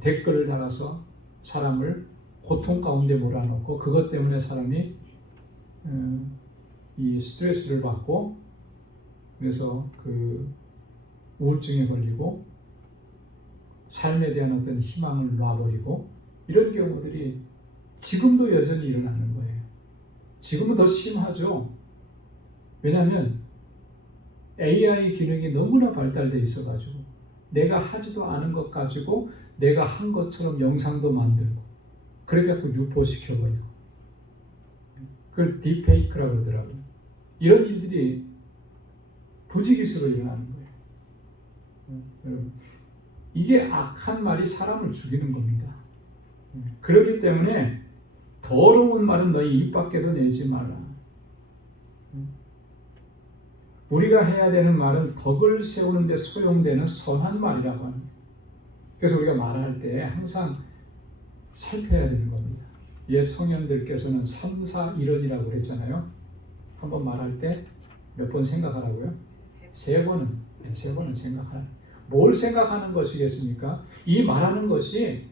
댓글을 달아서 사람을 고통 가운데 몰아넣고 그것 때문에 사람이 이 스트레스를 받고 그래서 그 우울증에 걸리고 삶에 대한 어떤 희망을 놔버리고 이런 경우들이 지금도 여전히 일어나는 거예요. 지금은 더 심하죠. 왜냐하면 AI 기능이 너무나 발달되어 있어가지고 내가 하지도 않은 것 가지고 내가 한 것처럼 영상도 만들고 그래갖고 유포시켜버리고 그걸 딥페이크라고 그러더라고요. 이런 일들이 부지기수로 일어나는 거예요. 여러분, 이게 악한 말이 사람을 죽이는 겁니다. 그렇기 때문에 더러운 말은 너희 입 밖에도 내지 마라. 우리가 해야 되는 말은 덕을 세우는 데 소용되는 선한 말이라고 합니다. 그래서 우리가 말할 때 항상 살펴야 되는 겁니다. 옛 성현들께서는 3, 4, 1원이라고 그랬잖아요. 한번 말할 때 몇 번 생각하라고요? 3번은 생각하라. 뭘 생각하는 것이겠습니까? 이 말하는 것이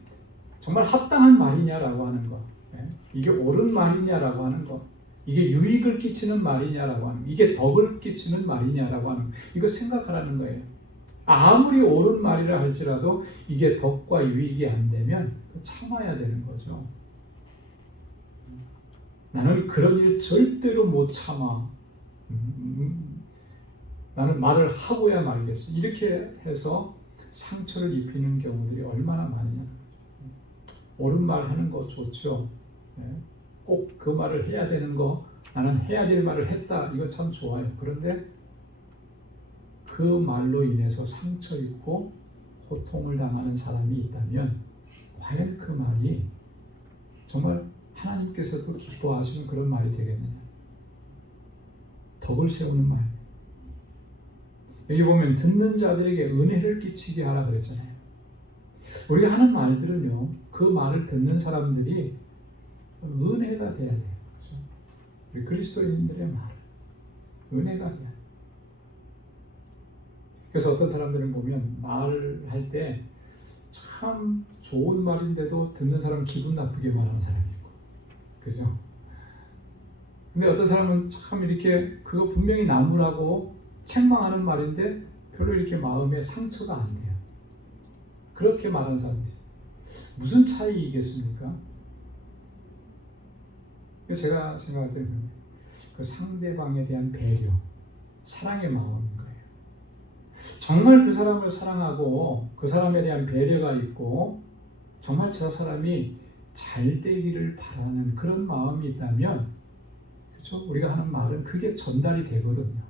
정말 합당한 말이냐라고 하는 것, 이게 옳은 말이냐라고 하는 것, 이게 유익을 끼치는 말이냐라고 하는 것, 이게 덕을 끼치는 말이냐라고 하는 것, 이거 생각하라는 거예요. 아무리 옳은 말이라 할지라도 이게 덕과 유익이 안 되면 참아야 되는 거죠. 나는 그런 일 절대로 못 참아. 나는 말을 하고야 말겠어. 이렇게 해서 상처를 입히는 경우들이 얼마나 많으냐. 옳은 말 하는 거 좋죠. 꼭 그 말을 해야 되는 거, 나는 해야 될 말을 했다. 이거 참 좋아요. 그런데 그 말로 인해서 상처 입고 고통을 당하는 사람이 있다면 과연 그 말이 정말 하나님께서도 기뻐하시는 그런 말이 되겠느냐. 덕을 세우는 말. 여기 보면 듣는 자들에게 은혜를 끼치게 하라 그랬잖아요. 우리가 하는 말들은요, 그 말을 듣는 사람들이 은혜가 돼야 돼요. 그렇죠? 우리 그리스도인들의 말, 은혜가 돼야 돼요. 그래서 어떤 사람들은 보면 말을 할 때 참 좋은 말인데도 듣는 사람 기분 나쁘게 말하는 사람이 있고, 그죠? 근데 어떤 사람은 참 이렇게 그거 분명히 나무라고 책망하는 말인데 별로 이렇게 마음에 상처가 안 돼요. 그렇게 말하는 사람이 있어요. 무슨 차이이겠습니까? 제가 생각할 때는 그 상대방에 대한 배려, 사랑의 마음인 거예요. 정말 그 사람을 사랑하고 그 사람에 대한 배려가 있고 정말 저 사람이 잘 되기를 바라는 그런 마음이 있다면, 그렇죠? 우리가 하는 말은 그게 전달이 되거든요.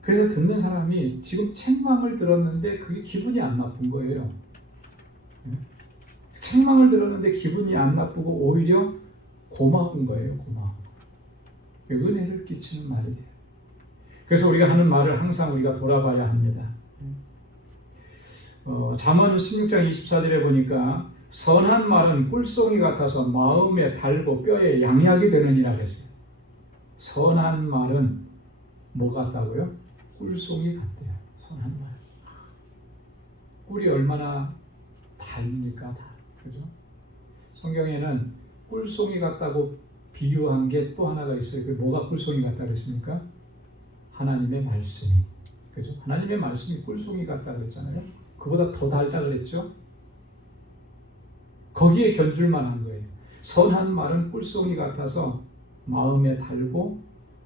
그래서 듣는 사람이 지금 책망을 들었는데 그게 기분이 안 나쁜 거예요. 책망을 들었는데 기분이 안 나쁘고 오히려 고마운 거예요. 고마워. 은혜를 끼치는 말이 돼요. 그래서 우리가 하는 말을 항상 우리가 돌아봐야 합니다. 잠언 16장 24절에 보니까 선한 말은 꿀송이 같아서 마음에 달고 뼈에 양약이 되느니라 그랬어요. 선한 말은 뭐 같다고요? 꿀송이 같대요. 선한 말. 꿀이 얼마나 달니까 달. 그죠? 성경에는 꿀송이 같다고 비유한 게 또 하나가 있어요. 그 뭐가 꿀송이 같다 그랬습니까? 하나님의 말씀이. 그죠? 하나님의 말씀이 꿀송이 같다 그랬잖아요. 그보다 더 달다 그랬죠? 거기에 견줄만 한 거예요. 선한 말은 꿀송이 같아서 마음에 달고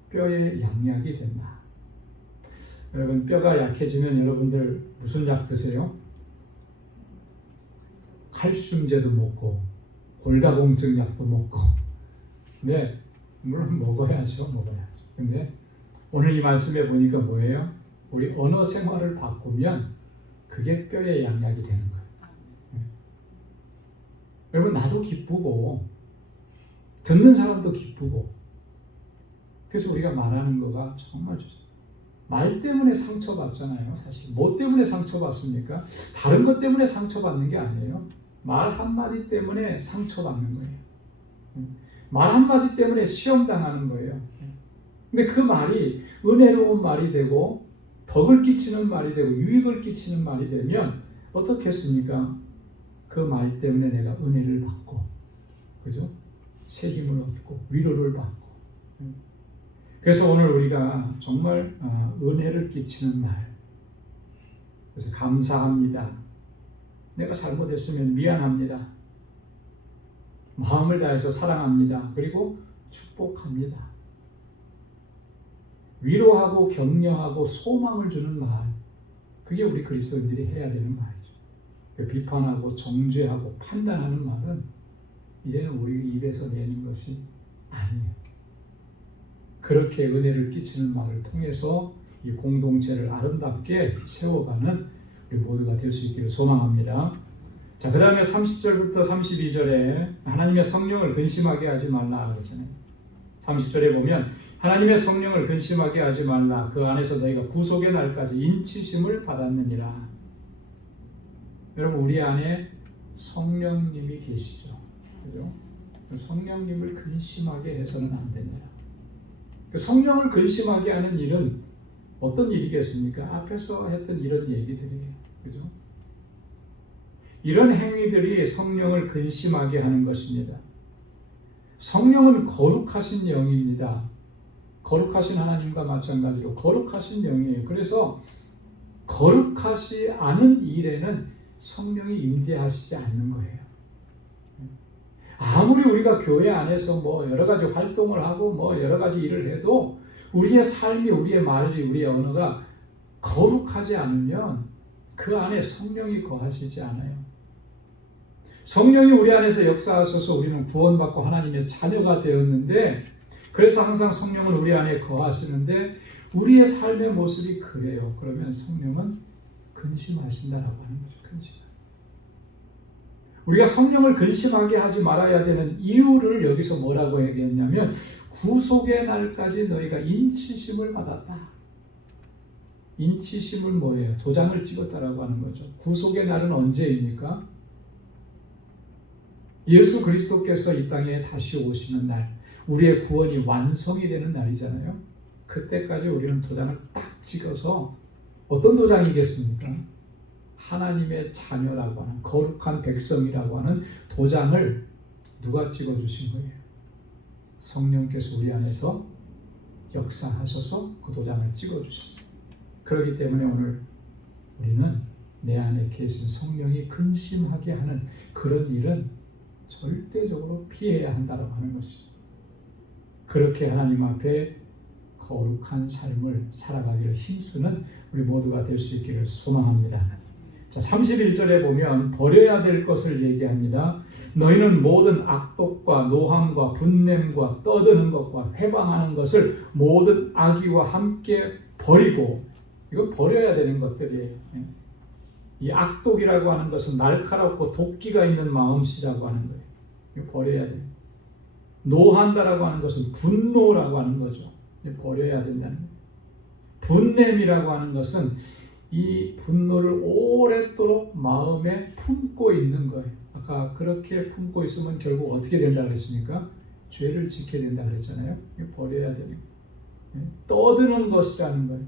뼈에 양약이 된다. 여러분, 뼈가 약해지면 여러분들 무슨 약 드세요? 칼슘제도 먹고 골다공증 약도 먹고. 네, 물론 먹어야죠. 근데 오늘 이 말씀에 보니까 뭐예요? 우리 언어 생활을 바꾸면 그게 뼈에 양약이 되는 거예요. 여러분, 나도 기쁘고 듣는 사람도 기쁘고, 그래서 우리가 말하는 거가 정말 좋습니다. 말 때문에 상처받잖아요. 사실 뭐 때문에 상처받습니까? 다른 것 때문에 상처받는 게 아니에요. 말 한마디 때문에 상처받는 거예요. 말 한마디 때문에 시험당하는 거예요. 근데 그 말이 은혜로운 말이 되고 덕을 끼치는 말이 되고 유익을 끼치는 말이 되면 어떻겠습니까? 그 말 때문에 내가 은혜를 받고, 그죠? 새 힘을 얻고 위로를 받고. 그래서 오늘 우리가 정말 은혜를 끼치는 말, 그래서 감사합니다. 내가 잘못했으면 미안합니다. 마음을 다해서 사랑합니다. 그리고 축복합니다. 위로하고 격려하고 소망을 주는 말, 그게 우리 그리스도인들이 해야 되는 말이죠. 비판하고 정죄하고 판단하는 말은 이제는 우리 입에서 내는 것이 아니에요. 그렇게 은혜를 끼치는 말을 통해서 이 공동체를 아름답게 세워가는 우리 모두가 될 수 있기를 소망합니다. 자, 그 다음에 30절부터 32절에 하나님의 성령을 근심하게 하지 말라 그러잖아요. 30절에 보면 하나님의 성령을 근심하게 하지 말라. 그 안에서 너희가 구속의 날까지 인치심을 받았느니라. 여러분, 우리 안에 성령님이 계시죠. 그죠? 성령님을 근심하게 해서는 안 됩니다. 성령을 근심하게 하는 일은 어떤 일이겠습니까? 앞에서 했던 이런 얘기들이에요. 그죠? 이런 행위들이 성령을 근심하게 하는 것입니다. 성령은 거룩하신 영입니다. 거룩하신 하나님과 마찬가지로 거룩하신 영이에요. 그래서 거룩하지 않은 일에는 성령이 임재하시지 않는 거예요. 아무리 우리가 교회 안에서 뭐 여러 가지 활동을 하고 뭐 여러 가지 일을 해도 우리의 삶이, 우리의 말이, 우리의 언어가 거룩하지 않으면 그 안에 성령이 거하시지 않아요. 성령이 우리 안에서 역사하셔서 우리는 구원받고 하나님의 자녀가 되었는데, 그래서 항상 성령은 우리 안에 거하시는데 우리의 삶의 모습이 그래요. 그러면 성령은 근심하신다라고 하는 거죠. 근심. 우리가 성령을 근심하게 하지 말아야 되는 이유를 여기서 뭐라고 얘기했냐면, 구속의 날까지 너희가 인치심을 받았다. 인치심은 뭐예요? 도장을 찍었다라고 하는 거죠. 구속의 날은 언제입니까? 예수 그리스도께서 이 땅에 다시 오시는 날, 우리의 구원이 완성이 되는 날이잖아요. 그때까지 우리는 도장을 딱 찍어서, 어떤 도장이겠습니까? 하나님의 자녀라고 하는, 거룩한 백성이라고 하는 도장을 누가 찍어주신 거예요? 성령께서 우리 안에서 역사하셔서 그 도장을 찍어주셨어요. 그렇기 때문에 오늘 우리는 내 안에 계신 성령이 근심하게 하는 그런 일은 절대적으로 피해야 한다고 하는 것이죠. 그렇게 하나님 앞에 거룩한 삶을 살아가기를 힘쓰는 우리 모두가 될 수 있기를 소망합니다. 자, 31절에 보면 버려야 될 것을 얘기합니다. 너희는 모든 악독과 노함과 분냄과 떠드는 것과 회방하는 것을 모든 악의와 함께 버리고, 이거 버려야 되는 것들이에요. 이 악독이라고 하는 것은 날카롭고 도끼가 있는 마음씨라고 하는 거예요. 이거 버려야 돼요. 노한다라고 하는 것은 분노라고 하는 거죠. 버려야 된다는 거예요. 분냄이라고 하는 것은 이 분노를 오랫도록 마음에 품고 있는 거예요. 아까 그렇게 품고 있으면 결국 어떻게 된다 그랬습니까? 죄를 짓게 된다 그랬잖아요. 이거 버려야 되는 거예요. 떠드는 것이라는 거예요.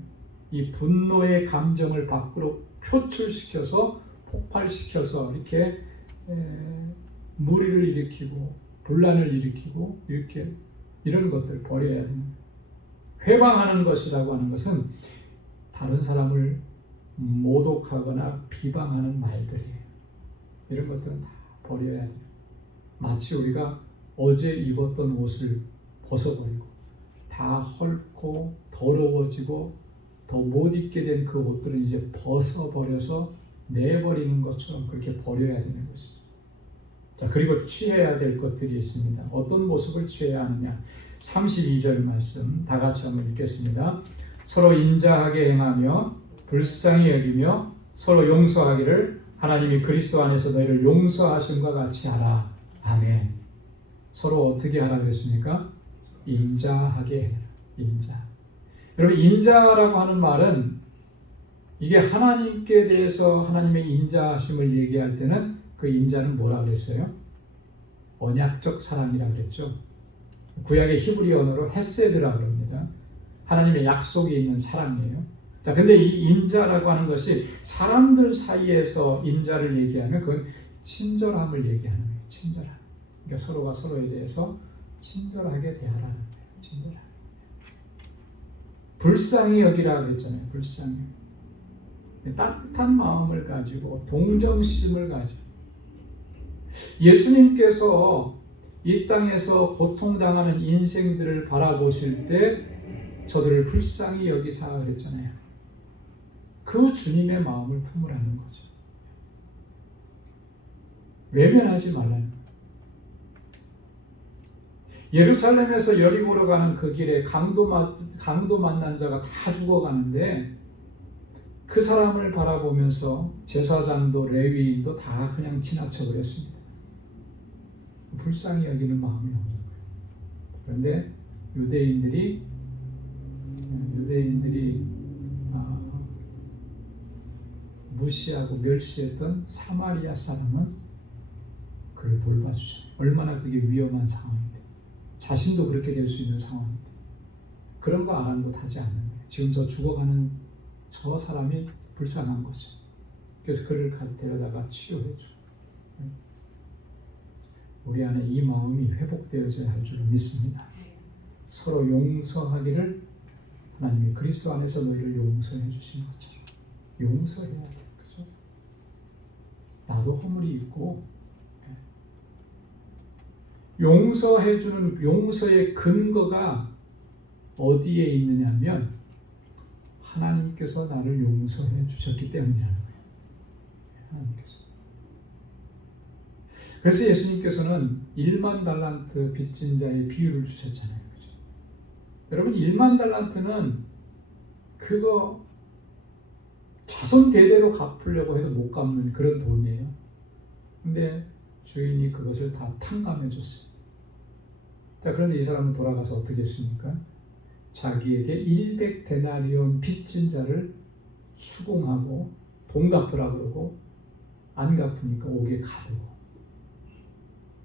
이 분노의 감정을 밖으로 표출시켜서 폭발시켜서 이렇게 무리를 일으키고 분란을 일으키고 이렇게 이런 것들 버려야 됩니다. 회방하는 것이라고 하는 것은 다른 사람을 모독하거나 비방하는 말들이에요. 이런 것들은 다 버려야 돼요. 마치 우리가 어제 입었던 옷을 벗어버리고 다 헐고 더러워지고 더 못 입게 된 그 옷들은 이제 벗어버려서 내버리는 것처럼 그렇게 버려야 되는 것이죠. 자, 그리고 취해야 될 것들이 있습니다. 어떤 모습을 취해야 하느냐? 32절 말씀 다 같이 한번 읽겠습니다. 서로 인자하게 행하며 불쌍히 여기며 서로 용서하기를 하나님이 그리스도 안에서 너희를 용서하심과 같이 하라. 아멘. 서로 어떻게 하라 그랬습니까? 인자하게 해라. 인자. 여러분, 인자라고 하는 말은 이게 하나님께 대해서 하나님의 인자하심을 얘기할 때는 그 인자는 뭐라 그랬어요? 언약적 사랑이라 그랬죠. 구약의 히브리 언어로 헤세드라고 합니다. 하나님의 약속이 있는 사랑이에요. 자, 근데 이 인자라고 하는 것이 사람들 사이에서 인자를 얘기하면 그건 친절함을 얘기하는 거예요. 친절함. 그러니까 서로가 서로에 대해서 친절하게 대하라는 거예요. 친절함. 불쌍히 여기라 그랬잖아요. 불쌍히. 따뜻한 마음을 가지고 동정심을 가지고 예수님께서 이 땅에서 고통당하는 인생들을 바라보실 때 저들을 불쌍히 여기사 그랬잖아요. 그 주님의 마음을 품으라는 거죠. 외면하지 말라는 거예요. 예루살렘에서 여리고로 가는 그 길에 강도 만난 자가 다 죽어가는데 그 사람을 바라보면서 제사장도 레위인도 다 그냥 지나쳐 버렸습니다. 불쌍히 여기는 마음이 없는 거예요. 그런데 유대인들이 무시하고 멸시했던 사마리아 사람은 그를 돌봐주죠. 얼마나 그게 위험한 상황인데, 자신도 그렇게 될 수 있는 상황인데 그런 거 아랑곳하지 않는 거예요. 지금 저 죽어가는 저 사람이 불쌍한 거죠. 그래서 그를 데려다가 치료해줘. 우리 안에 이 마음이 회복되어져야 할 줄을 믿습니다. 서로 용서하기를 하나님이 그리스도 안에서 너희를 용서해 주신 것처럼 용서해야 돼. 그죠? 나도 허물이 있고 용서해주는 용서의 근거가 어디에 있느냐면 하나님께서 나를 용서해 주셨기 때문이라는 거예요. 하나님께서. 그래서 예수님께서는 1만 달란트 빚진 자의 비유를 주셨잖아요. 그죠? 여러분 1만 달란트는 그거 자손 대대로 갚으려고 해도 못 갚는 그런 돈이에요. 근데 주인이 그것을 다 탕감해 줬어요. 자, 그런데 이 사람은 돌아가서 어떻게 했습니까? 자기에게 100데나리온 빚진 자를 추궁하고 돈 갚으라 그러고 안 갚으니까 옥에 가두고,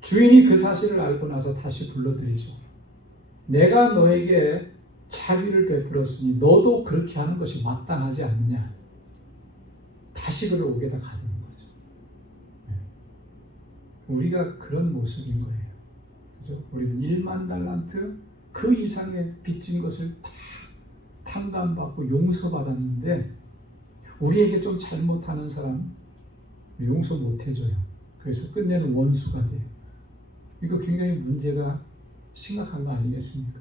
주인이 그 사실을 알고 나서 다시 불러들이죠. 내가 너에게 자비를 베풀었으니 너도 그렇게 하는 것이 마땅하지 않느냐. 다시 그를 옥에다 가두는 거죠. 우리가 그런 모습인 거예요. 그죠? 우리는 1만 달란트 그 이상의 빚진 것을 다 탕감받고 용서받았는데 우리에게 좀 잘못하는 사람 용서 못 해줘요. 그래서 끝내는 원수가 돼요. 이거 굉장히 문제가 심각한 거 아니겠습니까?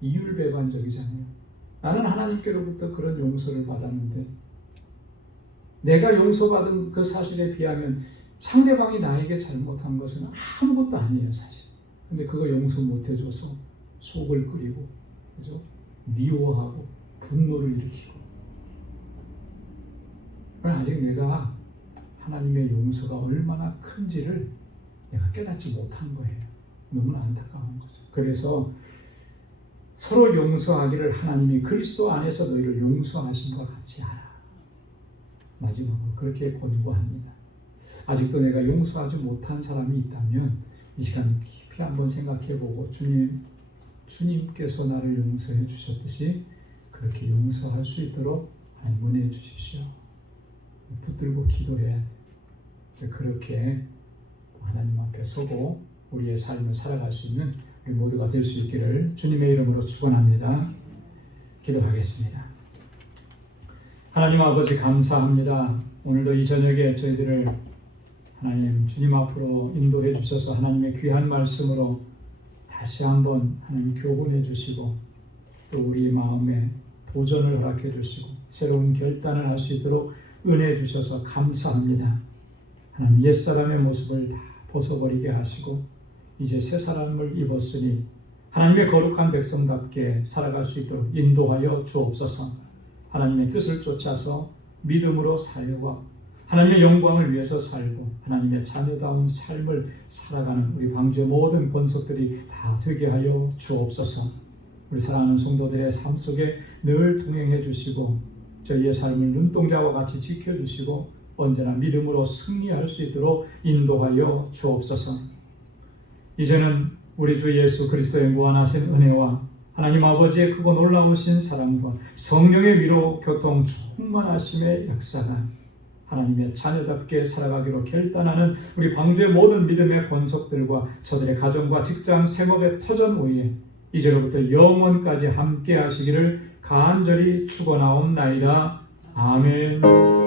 이율배반적이잖아요. 나는 하나님께로부터 그런 용서를 받았는데 내가 용서받은 그 사실에 비하면 상대방이 나에게 잘못한 것은 아무것도 아니에요, 사실. 근데 그거 용서 못 해줘서 속을 끓이고, 그죠? 미워하고 분노를 일으키고. 아직 내가 하나님의 용서가 얼마나 큰지를 내가 깨닫지 못한 거예요. 너무나 안타까운 거죠. 그래서 서로 용서하기를 하나님이 그리스도 안에서 너희를 용서하신 것 같이 하라. 마지막으로 그렇게 권고합니다. 아직도 내가 용서하지 못한 사람이 있다면 이 시간 깊이 한번 생각해보고 주님께서 나를 용서해 주셨듯이 그렇게 용서할 수 있도록 은혜해 주십시오. 붙들고 기도해야 돼. 그렇게 하나님 앞에 서고 우리의 삶을 살아갈 수 있는 우리 모두가 될 수 있기를 주님의 이름으로 축원합니다. 기도하겠습니다. 하나님 아버지 감사합니다. 오늘도 이 저녁에 저희들을 하나님 주님 앞으로 인도해 주셔서 하나님의 귀한 말씀으로 다시 한번 하나님 교훈해 주시고 또 우리 마음에 도전을 허락해 주시고 새로운 결단을 할 수 있도록 은혜 주셔서 감사합니다. 하나님 옛사람의 모습을 다 벗어버리게 하시고 이제 새 사람을 입었으니 하나님의 거룩한 백성답게 살아갈 수 있도록 인도하여 주옵소서. 하나님의 뜻을 쫓아서 믿음으로 살고 하나님의 영광을 위해서 살고 하나님의 자녀다운 삶을 살아가는 우리 방주의 모든 권속들이 다 되게 하여 주옵소서. 우리 사랑하는 성도들의 삶 속에 늘 동행해 주시고 저희의 삶을 눈동자와 같이 지켜주시고 언제나 믿음으로 승리할 수 있도록 인도하여 주옵소서. 이제는 우리 주 예수 그리스도의 무한하신 은혜와 하나님 아버지의 크고 놀라우신 사랑과 성령의 위로 교통 충만하심의 역사가 하나님의 자녀답게 살아가기로 결단하는 우리 방주의 모든 믿음의 권속들과 저들의 가정과 직장 생업의 터전 위에 이제로부터 영원까지 함께 하시기를 간절히 축원하옵나이다. 아멘.